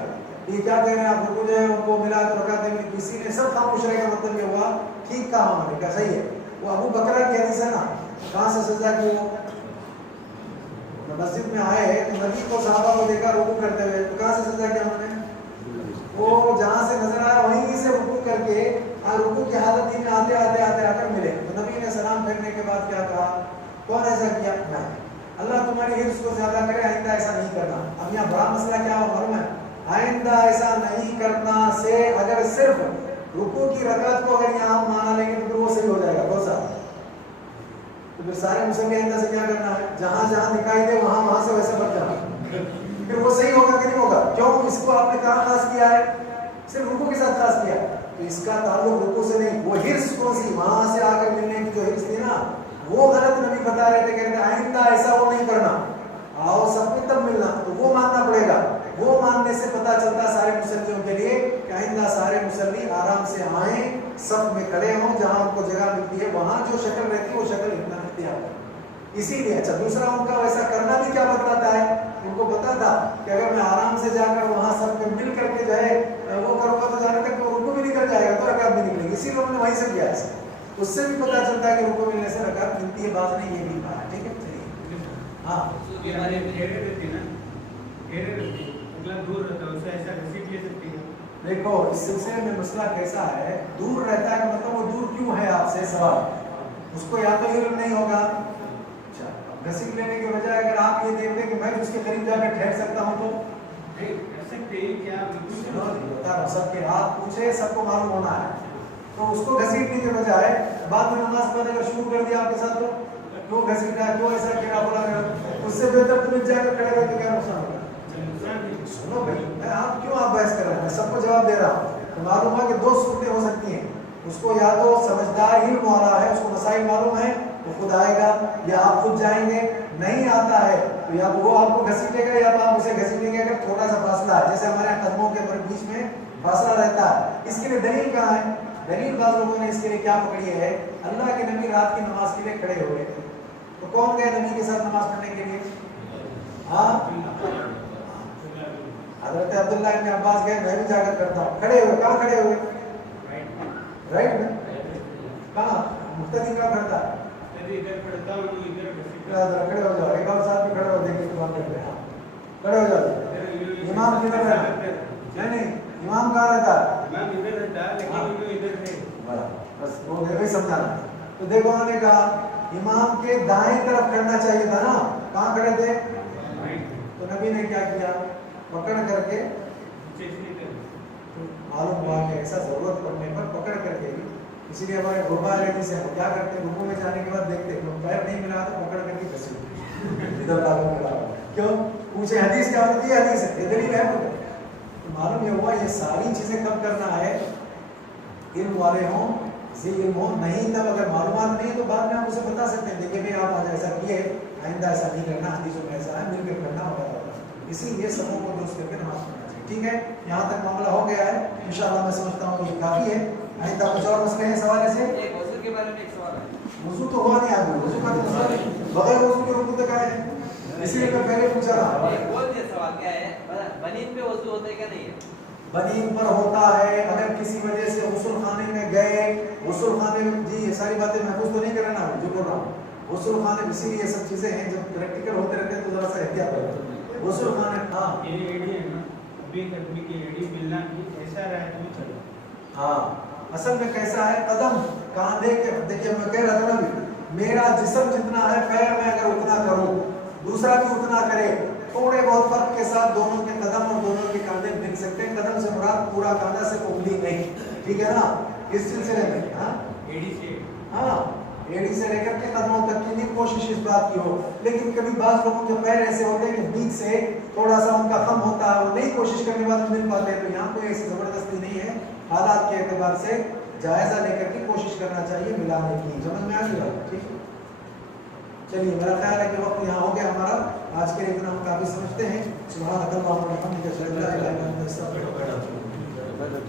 یہ کیا کہہ رہے ہیں آپ، رکوع جو ہے ان کو ملا تو رکعت نہیں ملی، کسی نے سب خاموش رہے کا مطلب یہ ہوا ٹھیک کہا ہم نے، کیا صحیح ہے۔ وہ ابو بکرہ کی حدیث ہے نا، کہاں سے سجدہ کی، وہ مسجد میں آئے تو نبی کو صحابہ کو دیکھا رکوع کرتے ہوئے، تو کہاں سے سجدہ کیا انہوں نے، وہ جہاں سے نظر آیا وہیں سے رکوع اب یہاں بڑا مسئلہ کیا ہو معلوم ہے؟ آئندہ ایسا نہیں کرنا سے اگر صرف رکوع کی رکعت کو اگر یہاں مانا لیں گے تو پھر وہ صحیح ہو جائے گا کون سا؟ تو پھر سارے مسلم آئندہ سے کیا کرنا ہے؟ جہاں جہاں دکھائی دے وہاں سے ویسا بچ جانا، پھر وہ صحیح ہوگا کہ نہیں ہوگا؟ کیوں؟ اس کو آپ نے کہاں خاص کیا ہے؟ صرف رکوع کے ساتھ خاص کیا، تو اس کا تعلق رکوع سے نہیں، وہ حرص کون سی وہاں سے آ کر ملنے کی جو حرص تھی نا وہ غلط نبی بتا رہے تھے، کہتے ہیں آئندہ ایسا وہ نہیں کرنا، آؤ سب میں تب ملنا، تو وہ ماننا پڑے گا۔ وہ ماننے سے پتہ چلتا سارے مسلموں کے لیے کہ آئندہ سارے مسلم آرام سے آئیں، صف میں کھڑے ہوں، جہاں ان کو جگہ ملتی ہے وہاں جو شکل رہتی ہے وہ شکل اتنا اختیار کریں۔ اسی لیے اچھا دوسرا ان کا ویسا کرنا بھی کیا بتاتا ہے؟ ان کو پتا تھا کہ اگر میں آرام سے جا کر وہاں سب میں مل کر کے جو ہے وہ کروں گا تو جانے تک تو رکوع بھی نکل جائے گا تو رکعت بھی نکلے گی، اسی لیے انہوں نے وہیں سے کیا ہے۔ اس سے بھی پتا چلتا ہے کہ رکوع ملنے سے رکعت ملتی ہے، بعض نے یہ بھی کہا۔ ٹھیک ہے چلیے ہاں یہ ہمارے گھیرے رہتے نا، گھیرے رہتے اگلا دور رہتا ہے، اسے ایسا گھسیٹ لے سکتے ہیں۔ دیکھو اس سلسلے میں مسئلہ کیسا ہے، دور رہتا ہے مطلب وہ دور کیوں ہے آپ سے سوال، اس کو یا تو علم نہیں ہوگا، گھسیٹ لینے کے بجائے اگر آپ یہ دیکھتے کہ میں اس کے قریب جا کر ٹھہر سکتا ہوں تو کر سکتے ہیں کیا؟ بتا رہا ہوں سب کے ہاتھ پوچھے، سب کو معلوم ہونا ہے، تو اس کو گھسیٹنے کے بجائے بعد میں نماز پڑھنے کا شروع کر دیا آپ کے ساتھ تو کیوں گھسیٹا، کیوں ایسا کیا بولا کر، اس سے بہتر تم جا کر کھڑے رہے تو کیا نقصان ہوگا؟ سنو بھائی میں آپ کیوں آپ بحث کر رہے ہیں، میں سب کو جواب دے رہا ہوں۔ تو معلوم ہے کہ دو صورتیں ہو سکتی ہیں، اس کو یا تو سمجھدار علم والا ہے، اس کو مسائل معلوم ہے تو خود آئے گا، یا آپ خود جائیں گے، نہیں آتا ہے تو یا تو وہ آپ کو گھسیٹے گا یا تو آپ اسے گھسیٹیں گے، اگر تھوڑا سا فاصلہ ہے جیسے ہمارے یہاں قدموں کے بیچ میں فاصلہ رہتا ہے، اس کے لیے دلیل کہاں ہے؟ دلیل بعض لوگوں نے اس کے لیے کیا پکڑی ہے، اللہ کے نبی رات کی نماز کے لیے کھڑے ہوئے تھے، تو کون گئے نبی کے ساتھ نماز پڑھنے کے لیے؟ ہاں حضرت عبداللہ ابن عباس گئے، میں بھی جا کر کرتا ہوں، کھڑے ہوئے، کہاں کھڑے ہوئے؟ رائٹ میں کہاں مقتدی کا کرتا ہے؟ کھڑے ہو جاؤ، ایک اور ساتھ بھی کھڑے ہو، دیکھیں تو بات کرتے ہیں، کھڑے ہو جاؤ۔ امام کدھر رہتا؟ نہیں امام کہاں رہتا ہے؟ بس وہ وہی سمجھانا۔ تو دیکھو انہوں نے کہا امام کے دائیں طرف کرنا چاہیے تھا نا، کہاں کھڑے تھے؟ تو نبی نے کیا کیا؟ پکڑ کر کے، معلوم ہوا کہ ایسا ضرورت پڑنے پر پکڑ کر کے، اسی لیے ہمارے غربا رہتی سے ہم کیا کرتے ہیں، رکوع میں جانے کے بعد دیکھتے ہیں پیر نہیں ملا تو پکڑ کر کے گھسیٹ ادھر لاگو کرا، کیوں پوچھے حدیث کیا ہوتی ہے؟ حدیث ہے، یہ دلیل ہے۔ تو معلوم یہ ہوا یہ ساری چیزیں کب کرنا ہے؟ علم والے ہوں، ذی علم ہوں، نہیں تب اگر معلومات نہیں تو بعد میں آپ اسے بتا سکتے ہیں، دیکھیں بھائی آپ آج ایسا کیے، آئندہ ایسا نہیں کرنا، حدیثوں میں ایسا ہے، مل کر کرنا وغیرہ۔ اسی لیے سبوں کو درست کر کے نماز پڑھنا چاہیے۔ ٹھیک ہے یہاں تک معاملہ ہو گیا ہے، انشاءاللہ میں سمجھتا ہوں کہ یہ کافی ہے۔ آئندہ کچھ اور مسئلے ہیں سوال ایسے؟ وضو کے بارے میں ایک سوال ہے۔ وضو تو ہوا نہیں آدمی، وضو کا تو مسئلہ نہیں، بغیر وضو کے رکوع تک آئے ہیں، اسی لیے میں پہلے پوچھا رہا۔ بول دیا سوال کیا ہے، بنین پہ وضو ہوتا ہے کیا نہیں ہے؟ بدین پر ہوتا ہے، اگر کسی وجہ سے غسل خانے میں گئے، غسل خانے میں، جی یہ ساری باتیں محفوظ تو نہیں کر رہا نا جو بول رہا ہوں، غسل خانے، اسی لیے یہ سب چیزیں ہیں جب پریکٹیکل ہوتے رہتے ہیں تو ذرا سا احتیاط کرو۔ غسل خانے، ہاں یہ ایڈی ہے نا، ابھی قدمی کی ایڈی ملنا کی ایسا رہا ہے تو چلو۔ ہاں اصل میں کیسا ہے، قدم کاندھے کے، دیکھیے میں کہہ رہا تھا نا بھی، میرا جسم جتنا ہے پیر میں اگر اتنا کروں، دوسرا بھی اتنا کرے، تھوڑے بہت فرق کے ساتھ دونوں کے قدم اور دونوں کے کاندھے مل سکتے ہیں، قدم سے مراد پورا کاندھا سے انگلی نہیں، ٹھیک ہے نا، اس سلسلے میں ہاں ایڈی سے، ہاں ایڑی سے لے کر کے قدموں تک کی بھی کوشش اس بات کی ہو، لیکن کبھی بعض لوگوں کے پیر ایسے ہوتے ہیں کہ بیچ سے تھوڑا سا ان کا کم ہوتا ہے، وہ نہیں کوشش کرنے کے بعد مل پاتے ہیں، تو یہاں کوئی ایسی زبردستی نہیں ہے، حالات کے اعتبار سے جائزہ لے کر کے کوشش کرنا چاہیے ملانے کی۔ سمجھ میں آ گئی بات؟ ٹھیک ہے چلیے، میرا خیال ہے کہ وقت یہاں ہو گیا ہمارا، آج کے لیے اتنا ہم کافی سمجھتے ہیں۔ سبحانک اللہم و بحمدک، اشہد ان لا الہ الا انت، استغفرک و اتوب الیک۔